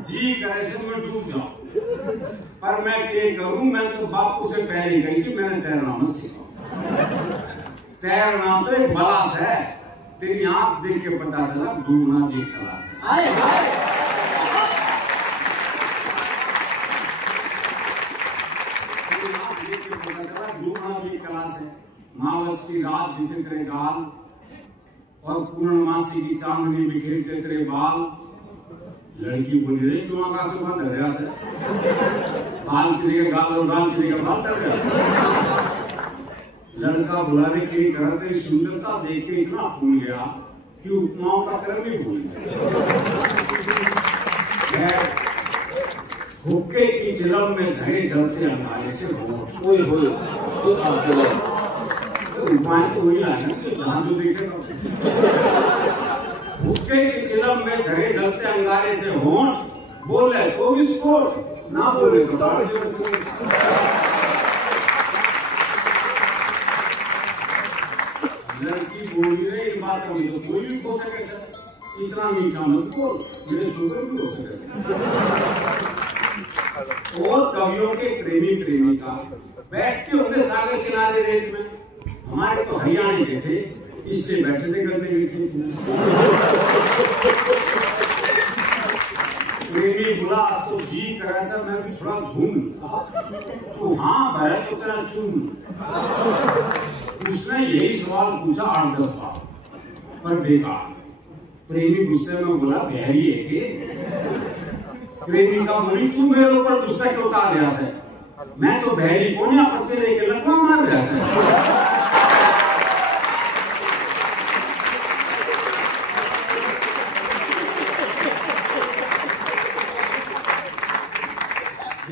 जी करे से मैं डूब जाऊं, पर मैं क्या करूं, मैं तो बापू से पहले गई थी, मैंने तैरना मत सीखा। तैरना तो एक बलास है, तेरी आंख देख के पता चला डूबना भी कला से। तेरी आंख देख के पता चला डूबना भी कला से। मावस की रात जिसे तेरे गाल और पूर्णमासी की चांदनी बिखेरते तेरे बाल। लड़की बोली रही क्यों आकाश से बात दरिया से, बाल की जगह गाल और गाल की जगह बाल दरिया से। लड़का बुला रहे की तरह तेरी सुंदरता देख के इतना फूल गया कि उपमाओं का क्रम ही भूल गया। हुक्के की चिलम में धरे जलते अंगारे से होठ। उपाय तो वही लाए ना कि जहां जो देखेगा। हुक्के की चिलम में धरे जलते अंगारे से होठ, बोले तो विस्फोट, ना बोले तो दाढ़ जो लड़की बोली रही बात कभी तो कोई भी हो सके सर, इतना मीठा मत बोल, मेरे शुगर भी हो सके। और कवियों के प्रेमी प्रेमिका बैठते होंगे सागर किनारे रेत में, हमारे तो हरियाणा के थे इसलिए बैठे थे घर में मीठे। प्रेमी बोला आज तो जी करे सर मैं भी थोड़ा झूम, तो हाँ भैया तो तेरा चूम। उसने यही सवाल पूछा 8-10 बार पर बेकार। प्रेमी गुस्से में बोला गहरी है कि? प्रेमिका बोली तू मेरे ऊपर गुस्सा क्यों उतार रहा है, मैं तो बहरी को नहीं पड़ते लेके लकवा मार रहा है।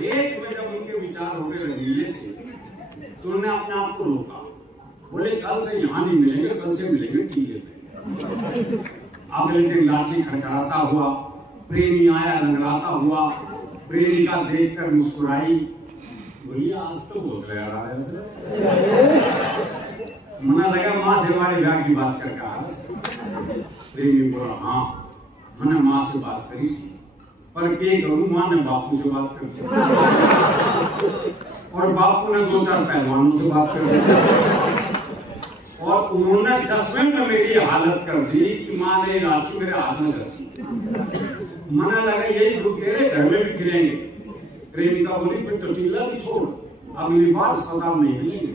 एक में जब उनके विचार हो गए रंगीले से तो उन्होंने अपने आप को रोका, बोले कल से यहाँ नहीं मिलेंगे, कल से मिलेंगे टीले पे। अगले दिन लाठी खड़खड़ाता हुआ प्रेमी आया लंगड़ाता हुआ, प्रेमिका देखकर मुस्कुराई, बोली आज तो बोल रहे यार ऐसे। मना लगा माँ से हमारे ब्याह की बात करके आ रहा। प्रेमी बोला हाँ मैंने माँ से बात करी थी, पर के करूं माँ ने बापू से बात कर दी और बापू ने 2-4 पहलवानों से बात कर दी और उन्होंने 10 मिनट में मेरी हालत कर दी कि माँ ने लाठी मेरे हाथ में कर दी। मना लगा यही लोग तेरे घर में भी खिलेंगे। प्रेमिका बोली फिर तो टीला भी छोड़, अगली बार अस्पताल नहीं मिलेंगे।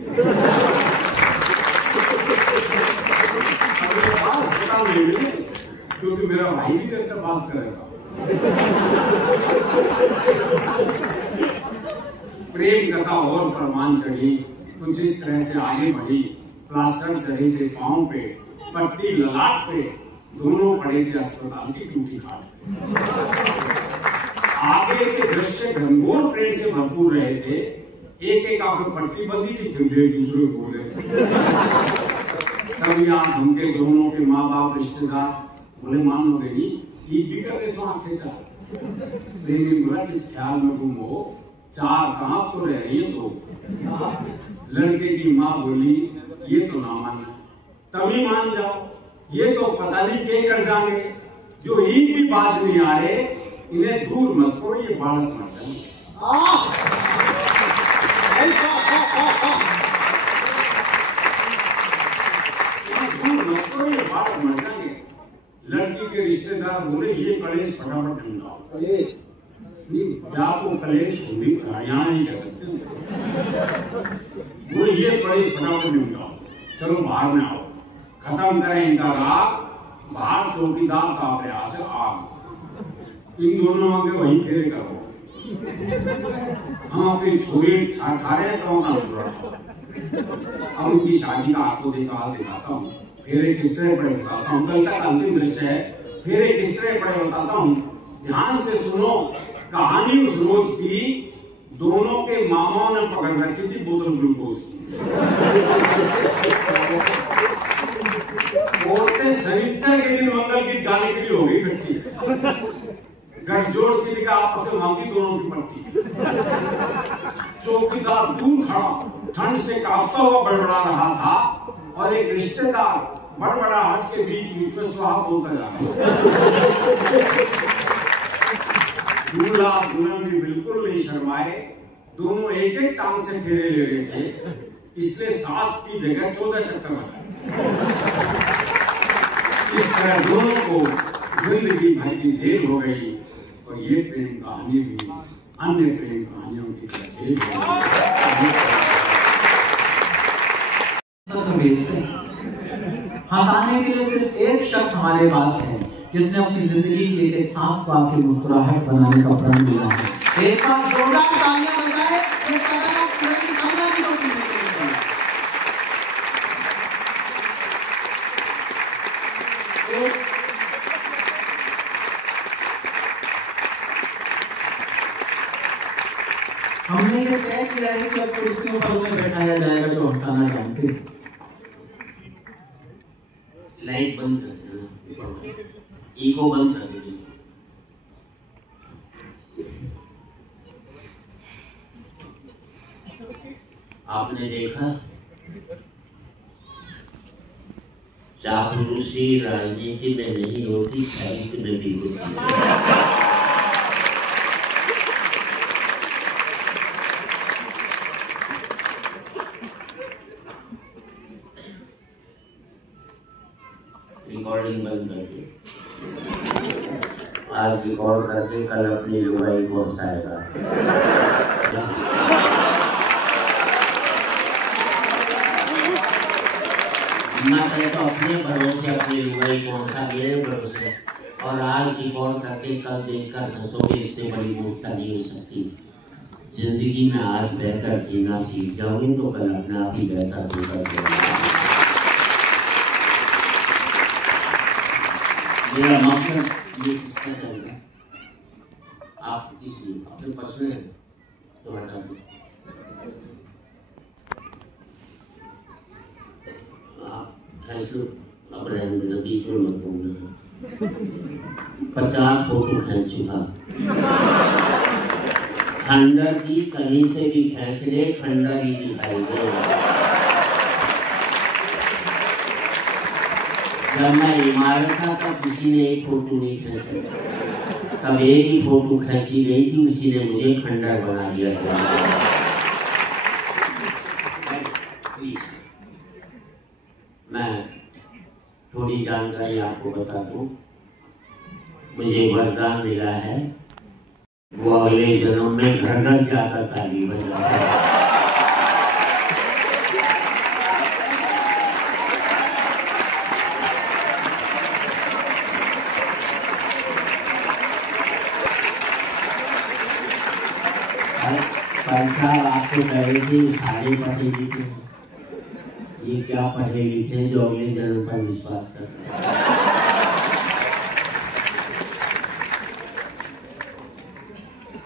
अगली बार अस्पताल नहीं मिलेंगे क्योंकि मेरा भाई भी तेरे से बात करेगा। प्रेम कथा और परवान चढ़ी तो जिस तरह से आगे बढ़ी, प्लास्टर चढ़े थे पांव पे, पट्टी ललाट पे, दोनों पड़े थे अस्पताल की टूटी खाट पे। आगे के दृश्य घनघोर प्रेम से भरपूर रहे थे। एक एक आंख पट्टी बंदी थी, फिर भी एक दूसरे को बोल रहे थे। तब यहाँ हमके दोनों के माँ बाप रिश्तेदार बोले, मान लो गई ईद भी करके सो आंखें चाह। प्रेमी बोला, किस ख्याल में गुम हो, चार कहाँ तो रह रही है दो। लड़के की माँ बोली, ये तो ना मानना, तभी मान जाओ, ये तो पता नहीं क्या कर जाएंगे, जो ईद भी बाज नहीं आ रहे, इन्हें दूर मत करो, ये बालक मर जाएंगे। दूर मत करो, ये बालक मर जाएंगे। लड़की के रिश्तेदार बोले, ये कलेश फटाफट निमटाओ। आपको कलेश हिंदी हरियाणा नहीं कह सकते, बोले ये कलेश फटाफट निमटाओ, चलो बाहर में आओ, खत्म करें इनका राग, बाहर चौकीदार का प्रयास है आग। इन दोनों आगे वही फेरे करो, हम अपनी छोरी ठा रहे हैं तो अब उनकी शादी का आपको दिखाता हूँ, फेरे किस तरह पड़े बताता हूँ। कल तक अंतिम दृश्य है, फेरे किस तरह पड़े बताता हूँ, ध्यान से सुनो। कहानी उस रोज की, दोनों के मामाओं ने पकड़ रखी थी बोतल ग्लूकोज की। औरतें शनिचर के दिन मंगल गीत गाने के लिए हो गई इकट्ठी, गठजोड़ की जगह आपस में मांगी दोनों की पट्टी। चौकीदार दूर खड़ा ठंड से कांपता हुआ बड़बड़ा रहा था, और एक रिश्तेदार बड़बड़ाहट के बीच बीच में सुहा बोलता जा रहा। दूल्हा दुल्हन भी बिल्कुल नहीं शर्माए, दोनों एक एक टांग से फेरे ले रहे थे, इसलिए 7 की जगह 14 चक्कर लगाए। इस तरह दोनों को जिंदगी भर की जेल हो गई, और ये प्रेम कहानी भी अन्य प्रेम कहानियों की तरह जेल हो गई। हंसाने के लिए सिर्फ एक शख्स हमारे पास है, जिसने अपनी जिंदगी की एक एक सांस को आपकी मुस्कुराहट बनाने का प्रण दिया है। एक बार जोरदार तालियां बजाएं, इस तरह आप पूरी खानदानी को सुनने के लिए। हमने ये तय किया है कि अब कुर्सियों पर उन्हें बैठाया जाएगा जो हंसाना जानते हैं। लाइट बंद कर देना, ईगो बंद कर दीजिए। आपने देखा, चापलूसी राजनीति में नहीं होती, साहित्य में भी होती है। रिकॉर्डिंग बंद करके आज रिकॉर्ड करके कल अपनी लुगाई को हंसाएगा। ना कहे तो अपने भरोसे अपनी लुगाई को हंसा, मेरे भरोसे, और आज रिकॉर्ड करके कल देखकर हंसोगे, इससे बड़ी मूर्खता नहीं हो सकती। जिंदगी में आज बेहतर जीना सीख जाओगे तो कल अपने आप ही बेहतर होगा जाएगा। मेरा मकसद ये किसका चलेगा, आप इसलिए अपने पर्सनल तो हटा दो, आप फैसले अब रहने देना, बीच में मत बोलना। 50 फोटो खींच चुका, खंडर की कहीं से भी खींच ले, खंडर ही दिखाई दे। जब मैं इमारत था तब किसी ने एक फोटो नहीं खींचा, तब एक ही फोटो खींची गई थी, उसी ने मुझे खंडर बना दिया था। मैं थोड़ी जानकारी आपको बता दूं, मुझे वरदान मिला है, वो अगले जन्म में घर घर जाकर ताली बजाता है। साहब आपको कह रही थी सारे पढ़े लिखे, ये क्या पढ़े लिखे जो अगले जन्म पर विश्वास कर रहे हैं।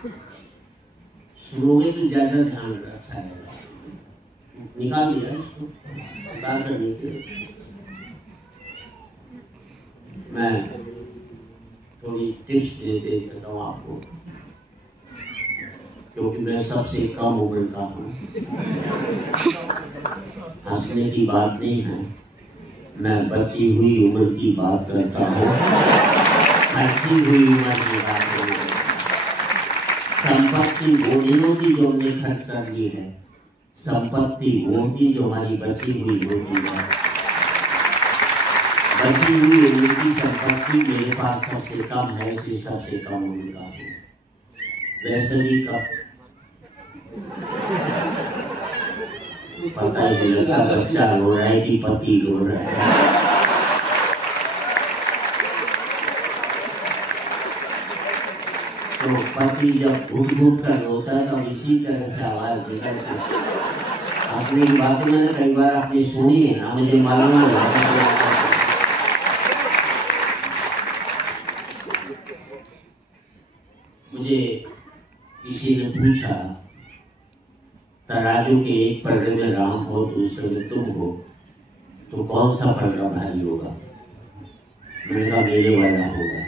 सुनोगे तो ज्यादा ध्यान अच्छा रहेगा। निकाल दिया इसको उतार कर नीचे। मैं थोड़ी टिप्स दे देता हूँ आपको, क्योंकि मैं सबसे कम उम्र का हूँ। हंसने की बात नहीं है, मैं बची हुई उम्र की बात करता हूँ, खर्ची हुई उम्र की बात करता हूँ। संपत्ति वो नहीं होती जो हमने खर्च कर ली है, संपत्ति वो होती जो हमारी बची हुई होती है। बची हुई उम्र की संपत्ति मेरे पास सबसे कम है, इसलिए सबसे कम उम्र का हूँ। वैसे भी कब पता ही नहीं लगता बच्चा रो रहा है कि पति रो रहा है। तो पति जब घुट घुट कर रोता है तब इसी तरह से आवाज निकलती है। हंसने की बातें मैंने कई बार अपनी सुनी है ना, मुझे मालूम नहीं है। मुझे किसी ने पूछा, तराजू के एक पल्ले में राम हो, दूसरे में तुम हो, तो कौन सा पल्ला भारी होगा? मैंने कहा मेरे वाला होगा।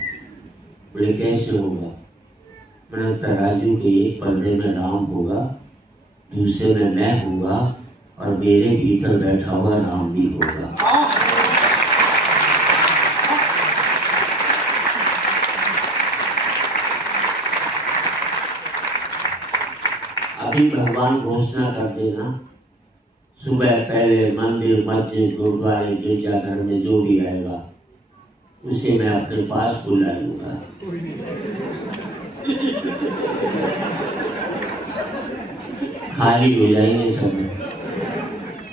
बोले कैसे होगा? मैंने तराजू के एक पल्ले में राम होगा, दूसरे में मैं होगा, और मेरे भीतर बैठा हुआ राम भी होगा। अभी भगवान घोषणा कर देना, सुबह पहले मंदिर, मस्जिद, गुरुद्वारे, गिरजाघर में जो भी आएगा उसे मैं अपने पास बुला लूंगा। खाली हो जाएंगे सब।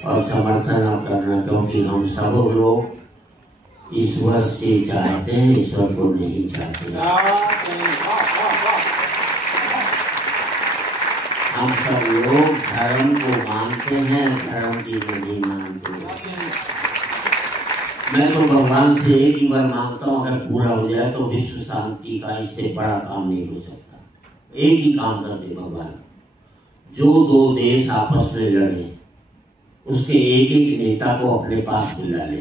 और समर्थन आप करना, क्योंकि हम सब लोग ईश्वर से चाहते हैं, ईश्वर को नहीं चाहते। हम सब लोग धर्म को मानते हैं, धर्म की नहीं मानते। मैं तो भगवान से एक ही बार मांगता हूँ, अगर पूरा हो जाए तो विश्व शांति का इससे बड़ा काम नहीं हो सकता। एक ही काम कर दे भगवान, जो दो देश आपस में लड़े उसके एक एक नेता को अपने पास बुला ले।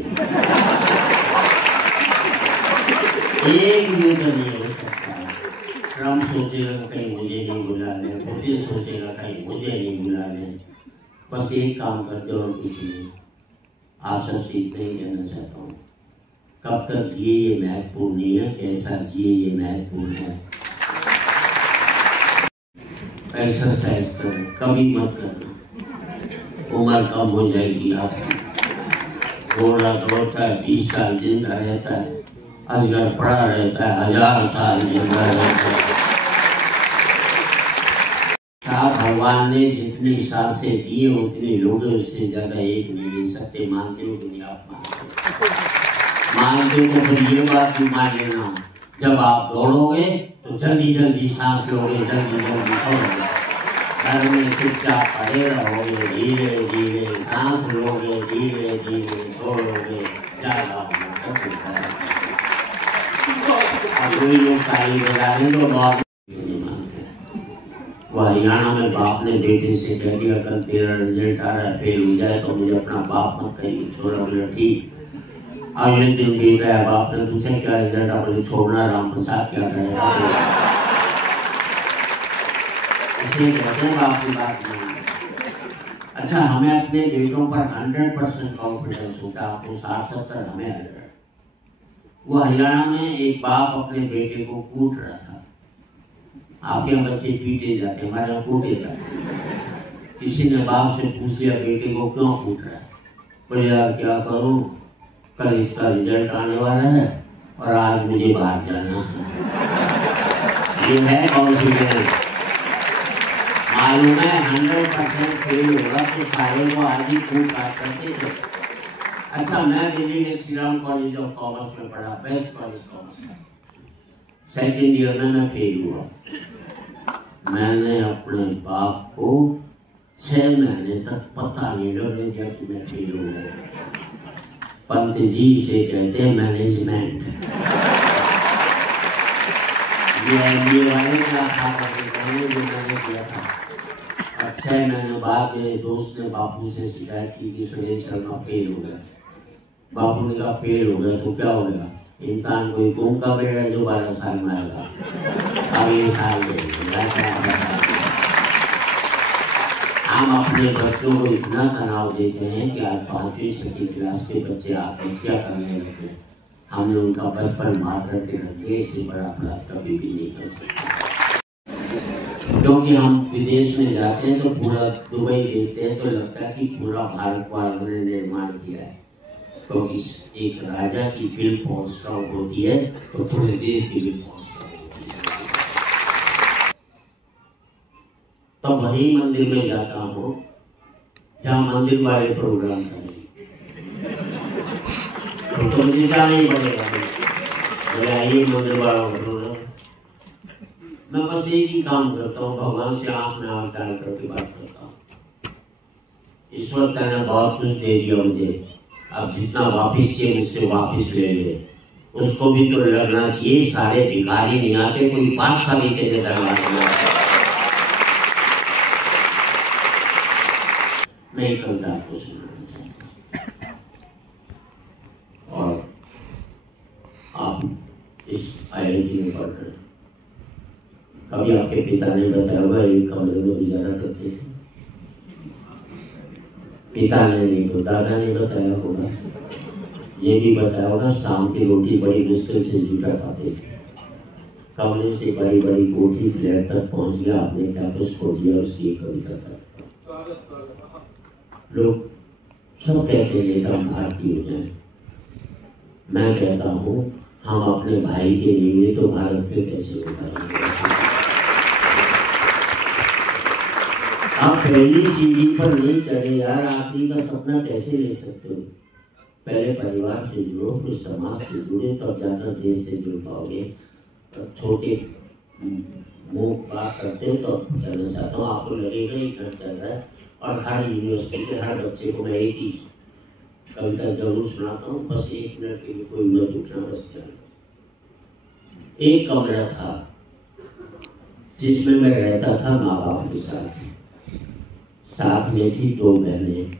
एक युद्ध नहीं हो सकता। ट्रम्प सोचेगा कहीं मुझे नहीं बुला ले, पुतिन सोचेगा कहीं मुझे नहीं बुला ले। बस एक काम करते और कुछ नहीं। आप सबसे इतना ही कहना चाहता हूँ, कब तक जिए ये महत्वपूर्ण नहीं है, कैसा जिए ये महत्वपूर्ण है। एक्सरसाइज करो, कभी मत करना, उम्र कम हो जाएगी आपकी। घोड़ा दौड़ता है 20 साल जिंदा रहता है, अजगर पड़ा रहता है 1000 साल जिंदा रहता है। भगवान ने जितनी सांसें दी है उतनी लोग उससे ज्यादा एक नहीं ले सकते। मानते हो कि नहीं? आप मानते हो तो फिर ये बात भी मान लेना, जब आप दौड़ोगे तो जल्दी जल्दी सांस लोगे, जल्दी जल्दी छोड़ोगे। घर में चुपचाप पड़े रहोगे, धीरे धीरे सांस लोगे, धीरे धीरे छोड़ोगे। ज्यादा कोई लोग ताली बजा रहे तो बहुत नहीं मानते। वो हरियाणा में बाप ने बेटे से कह दिया कल तेरा रिजल्ट आ रहा है, फेल हो जाए तो मुझे अपना बाप मत कहिए। छोरा बोला ठीक। अगले दिन बेटा है, बाप ने पूछा क्या रिजल्ट? बोले छोड़ना राम प्रसाद क्या करेगा। इसलिए कहते हैं बाप की बात नहीं। अच्छा, हमें अपने बेटों पर 100% कॉन्फिडेंस होता है, आपको 60-70, हमें 100। वो हरियाणा में एक बाप अपने बेटे को कूट रहा था। आपके यहाँ बच्चे पीटे जाते हैं, हमारे यहाँ कूटे जाते हैं। किसी ने बाप से पूछ लिया बेटे को क्यों कूट रहा है? बोले यार क्या करूं, कल इसका रिजल्ट आने वाला है और आज मुझे बाहर जाना है। ये है कॉन्फिडेंस। मालूम है 100% फेल होगा तो सारे को आज ही कूट काट करते थे। अच्छा, मैं दिल्ली के Shri Ram college of commerce में पढ़ा, बेस्ट कॉलेज कॉमर्स में। सेकेंड ईयर में मैं फेल हुआ। मैंने अपने बाप को 6 महीने तक पता नहीं लगने दिया कि मैं फेल हो गया। पंत जी से कहते हैं मैनेजमेंट। ये वाले क्या था जो मैंने किया था। और 6 महीने बाद मेरे दोस्त ने बापू से शिकायत की कि सुरेश शर्मा फेल हो गया। बापू ने कहा फेल हो गया तो क्या हो गया, इम्तिहान कोई कुंभ का बेड़ा जो 12 साल में आएगा, अगले साल हम अपने बच्चों को इतना तनाव देते हैं कि आज 5वीं 6वीं क्लास के बच्चे आत्महत्या करने लगे। हमने उनका बचपन मार करके रख दिया। इससे बड़ा अपराध कभी भी नहीं कर सकते। क्योंकि हम विदेश में जाते हैं तो पूरा दुबई देखते हैं तो लगता है कि पूरा भारत वालों ने निर्माण किया है। क्योंकि एक राजा की फिल्म बहुत स्ट्रॉन्ग होती है तो पूरे देश की भी बहुत स्ट्रॉन्ग होती है। तब वही मंदिर में जाता हूँ जहाँ मंदिर वाले प्रोग्राम करें तो मुझे जाना ही पड़ेगा। बोले आइए मंदिर वाला प्रोग्राम। मैं बस एक ही काम करता हूँ, भगवान से आँख में आँख डाल करके बात करता हूँ। ईश्वर तेने बहुत कुछ दे दिया मुझे, अब जितना वापिस से मुझसे वापिस ले ले। उसको भी तो लगना चाहिए, सारे भिखारी नहीं आते, कोई बादशाह भी तेरे दरबार में आता। मैं कविता को सुनाना चाहता हूँ और आप इस IIT में पढ़ रहे हैं। कभी आपके पिता ने बताया होगा एक कमरे में गुजारा करते थे? पिता ने नहीं तो दादा ने बताया होगा। ये भी बताया होगा शाम की रोटी बड़ी मुश्किल से जुटा पाते थे। कमरे से बड़ी बड़ी कोठी फ्लैट तक पहुंच गया, आपने क्या कुछ खो दिया, उसकी एक कविता था। लोग सब कहते हैं एकदम भारतीय हो जाए। मैं कहता हूँ हम अपने भाई के लिए तो भारत के कैसे हो पाएंगे। आप पहली सीढ़ी पर नहीं चढ़े यार, आखिरी का सपना कैसे ले सकते हो? पहले परिवार से जुड़ो, फिर समाज से जुड़ो, तब जाकर देश से जुड़ पाओगे। तब छोटे मुंह बात करते हो तो कहना चाहता हूँ, आपको लगेगा ही घर चल रहा है। और हर यूनिवर्सिटी के हर बच्चे को मैं एक ही कविता जरूर सुनाता हूँ। बस 1 मिनट के लिए कोई मत उठना, बस एक कमरा था जिसमें मैं रहता था माँ बाप के साथ। साथ में थी 2 बहनें,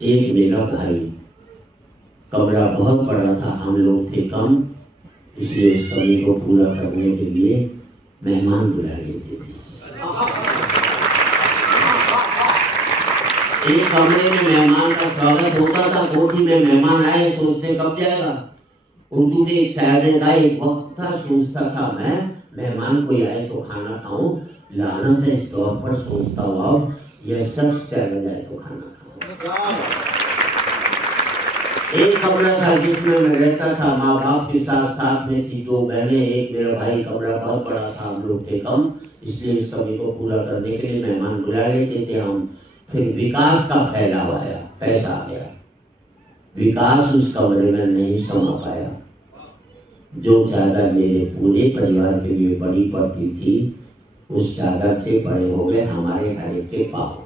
एक मेरा भाई। कमरा बहुत बड़ा था, हम लोग थे कम, इसलिए इस कमी को पूरा करने के लिए मेहमान बुला लेते थे। एक कमरे में मेहमान का स्वागत होता था। कोठी में मेहमान आए, सोचते कब जाएगा। उर्दू के एक शायर ने कहा, एक वक्त था सोचता था मैं मेहमान कोई आए तो खाना खाऊं, लानत इस दौर पर सोचता हुआ यह शख्स चला जाए तो खाना खाऊं। एक कमरा था जिसमें मैं रहता था माँ बाप के साथ। साथ में थी 2 बहनें, एक मेरा भाई। कमरा बहुत बड़ा था, हम लोग थे कम, इसलिए इस कमी को पूरा करने के लिए मेहमान बुला लेते थे हम। फिर विकास का फैलाव आया, पैसा आ गया। विकास उस कमरे में नहीं समा पाया। जो चादर मेरे पूरे परिवार के लिए बड़ी पड़ती थी, उस चादर से बड़े हो गए हमारे हर एक के पाँव।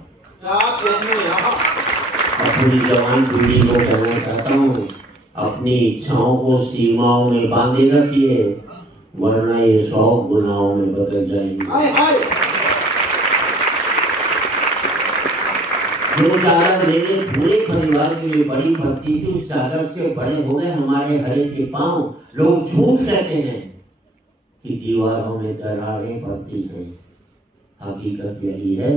अपनी जवान पीढ़ी को कहना चाहता हूँ, अपनी इच्छाओं को सीमाओं में बांधे रखिए, वरना ये 100 गुनाहों में बदल जाएंगे। जो चादर मेरे पूरे परिवार के लिए बड़ी पड़ती थी, उस चादर से बड़े हो गए हमारे हर एक के पाँव। लोग झूठ कहते हैं कि दीवारों में दरारें पड़ती हैं, हकीकत यही है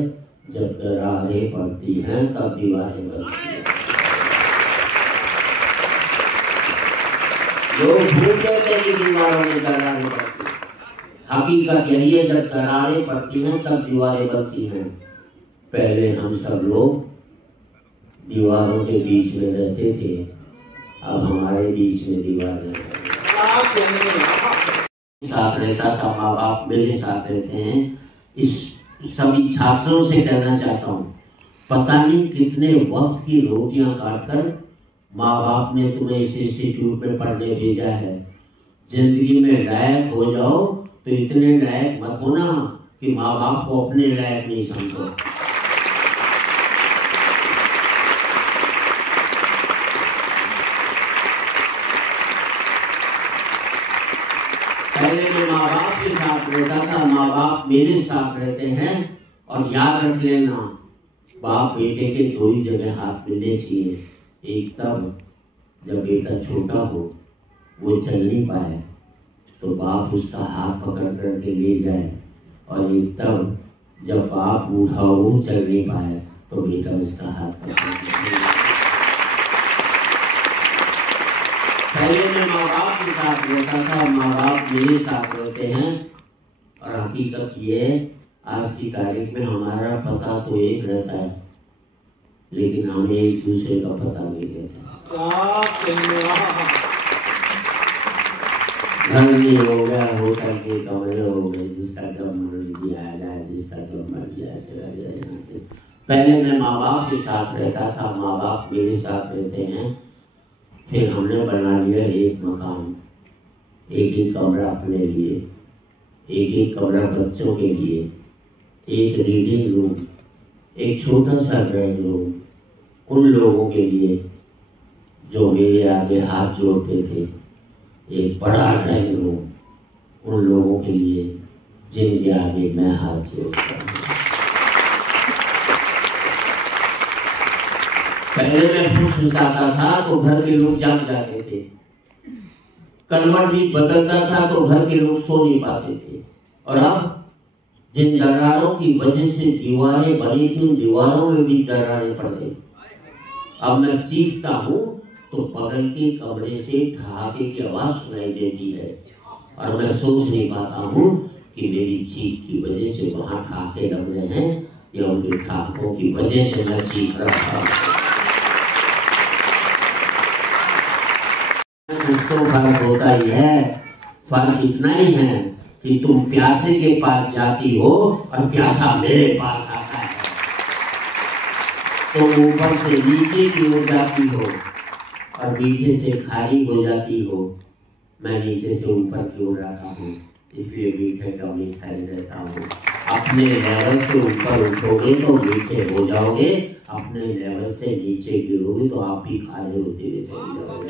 जब दरारें पड़ती हैं तब दीवारें बनती हैं। लोग झूठ कहते हैं कि दीवारों में दरारें पड़ती हैं, हकीकत यही है जब दरारें पड़ती हैं तब दीवारें बनती हैं। पहले हम सब लोग दीवारों के बीच में रहते थे, अब हमारे बीच में दीवारें साथ रहता था। माँ बाप मेरे साथ रहते हैं। इस सभी छात्रों से कहना चाहता हूँ, पता नहीं कितने वक्त की रोटियां काटकर माँ बाप ने तुम्हें इस इंस्टीट्यूट में पढ़ने भेजा है। जिंदगी में लायक हो जाओ तो इतने लायक मत होना कि माँ बाप को अपने लायक नहीं समझो। पहले में माँ बाप के साथ रहता था, माँ बाप मेरे साथ रहते हैं। और याद रख लेना, बाप बेटे के दो ही जगह हाथ मिलने चाहिए। एक तब जब बेटा छोटा हो, वो चल नहीं पाए तो बाप उसका हाथ पकड़ करके ले जाए, और एक तब जब बाप बूढ़ा हो, चल नहीं पाए तो बेटा उसका हाथ पकड़ के। पहले मैं माँ बाप के साथ रहता था, माँ बाप मेरे साथ रहते हैं। और हकीकत ये, आज की तारीख में हमारा पता तो एक रहता है, लेकिन हमें एक दूसरे का पता नहीं रहता। घर नहीं हो गया, होटल के कमरे हो गए, जिसका जब मर्जी आ जाए, जिसका जब मर्जी आए चला जाए यहाँ से। पहले मैं माँ बाप के साथ रहता था, माँ बाप मेरे साथ रहते हैं। फिर हमने बना लिया एक मकान, एक एक कमरा अपने लिए, एक एक कमरा बच्चों के लिए, एक रीडिंग रूम, एक छोटा सा ड्राइंग रूम उन लोगों के लिए जो मेरे आगे हाथ जोड़ते थे, एक बड़ा ड्राइंग रूम उन लोगों के लिए जिनके आगे मैं हाथ जोड़ता हूँ। पहले मैं फुसफुसाता था तो घर के लोग जाग जाते थे, करवट भी बदलता था तो घर के लोग सो नहीं पाते थे। और अब जिन दरारों की वजह से दीवारें बनी थी, उन दीवारों में भी दरारें पड़ गई। अब मैं चीखता हूँ तो बगल के कमरे से ठहाके की आवाज सुनाई देती है, और मैं सोच नहीं पाता हूँ कि मेरी चीख की वजह से वहां ठहाके लग रहे हैं या उनके ठहाकों की वजह से मैं चीख रहा हूँ। तो फर्क होता ही है, फर्क इतना ही है कि तुम प्यासे के पास जाती हो और प्यासा मेरे पास आता है। तुम ऊपर से नीचे की ओर जाती हो और मीठे से खारी हो जाती हो, मैं नीचे से ऊपर की ओर आता हूँ, इसलिए मीठे का मीठा ही रहता हूँ। अपने लेवल से ऊपर उठोगे तो मीठे हो जाओगे, अपने लेवल से नीचे गिरोगे तो आप भी खारे होते हुए चले जाओगे।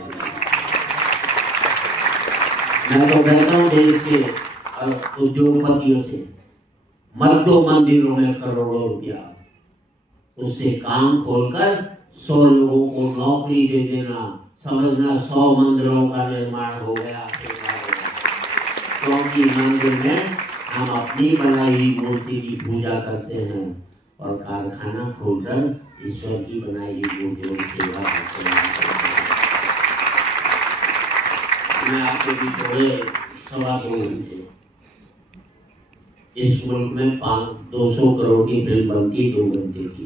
मैं तो कहता हूँ देश के उद्योगपतियों से, मत दो मंदिरों में करोड़ों रुपया, उससे काम खोलकर 100 लोगों को नौकरी दे देना, समझना 100 मंदिरों का निर्माण हो गया। क्योंकि मंदिर में हम अपनी बनाई हुई मूर्ति की पूजा करते हैं और कारखाना खोलकर ईश्वर की बनाई हुई मूर्तियों की सेवा करते हैं। मैं आपके भी थोड़े 2.25 घंटे, इस मुल्क में 200 करोड़ की फिल्म बनती 2 घंटे की,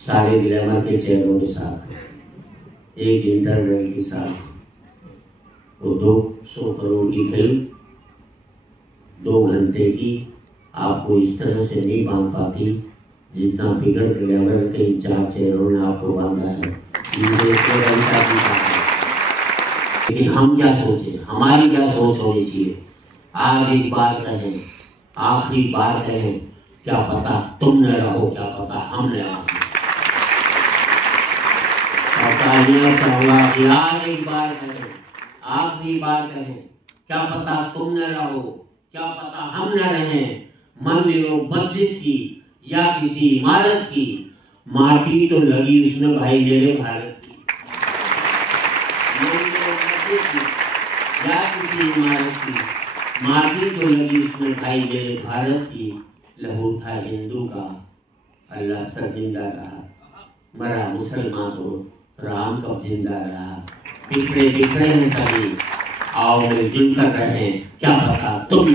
सारे ग्लैमर के चेहरों के साथ, एक इंटरवल के साथ, वो 200 करोड़ की फिल्म 2 घंटे की आपको इस तरह से नहीं बांध पाती जितना बिगर ग्लैमर के 4 चेहरों ने आपको बांधा है। लेकिन हम क्या सोचे, हमारी क्या सोच होनी चाहिए? आज एक बार कहें, आखिरी बार कहें, क्या पता तुम न रहो, क्या पता हम न रहो। कि आज एक बार कहें, आखिरी बार कहें, क्या पता तुम न रहो, क्या पता हम न रहें। मंदिरों मस्जिद की या किसी इमारत की माटी तो लगी उसमें भाई मेरे भारत की, या किसी इमारत की माटी तो लगी उसमें भाई मेरे भारत की। लहू था हिंदू का, अल्लाह सर जिंदा रहा, मरा मुसलमान हो, राम कब जिंदा रहा। बिखरे बिखरे हैं सभी, आओ मिलजुल कर रहे, क्या पता तुम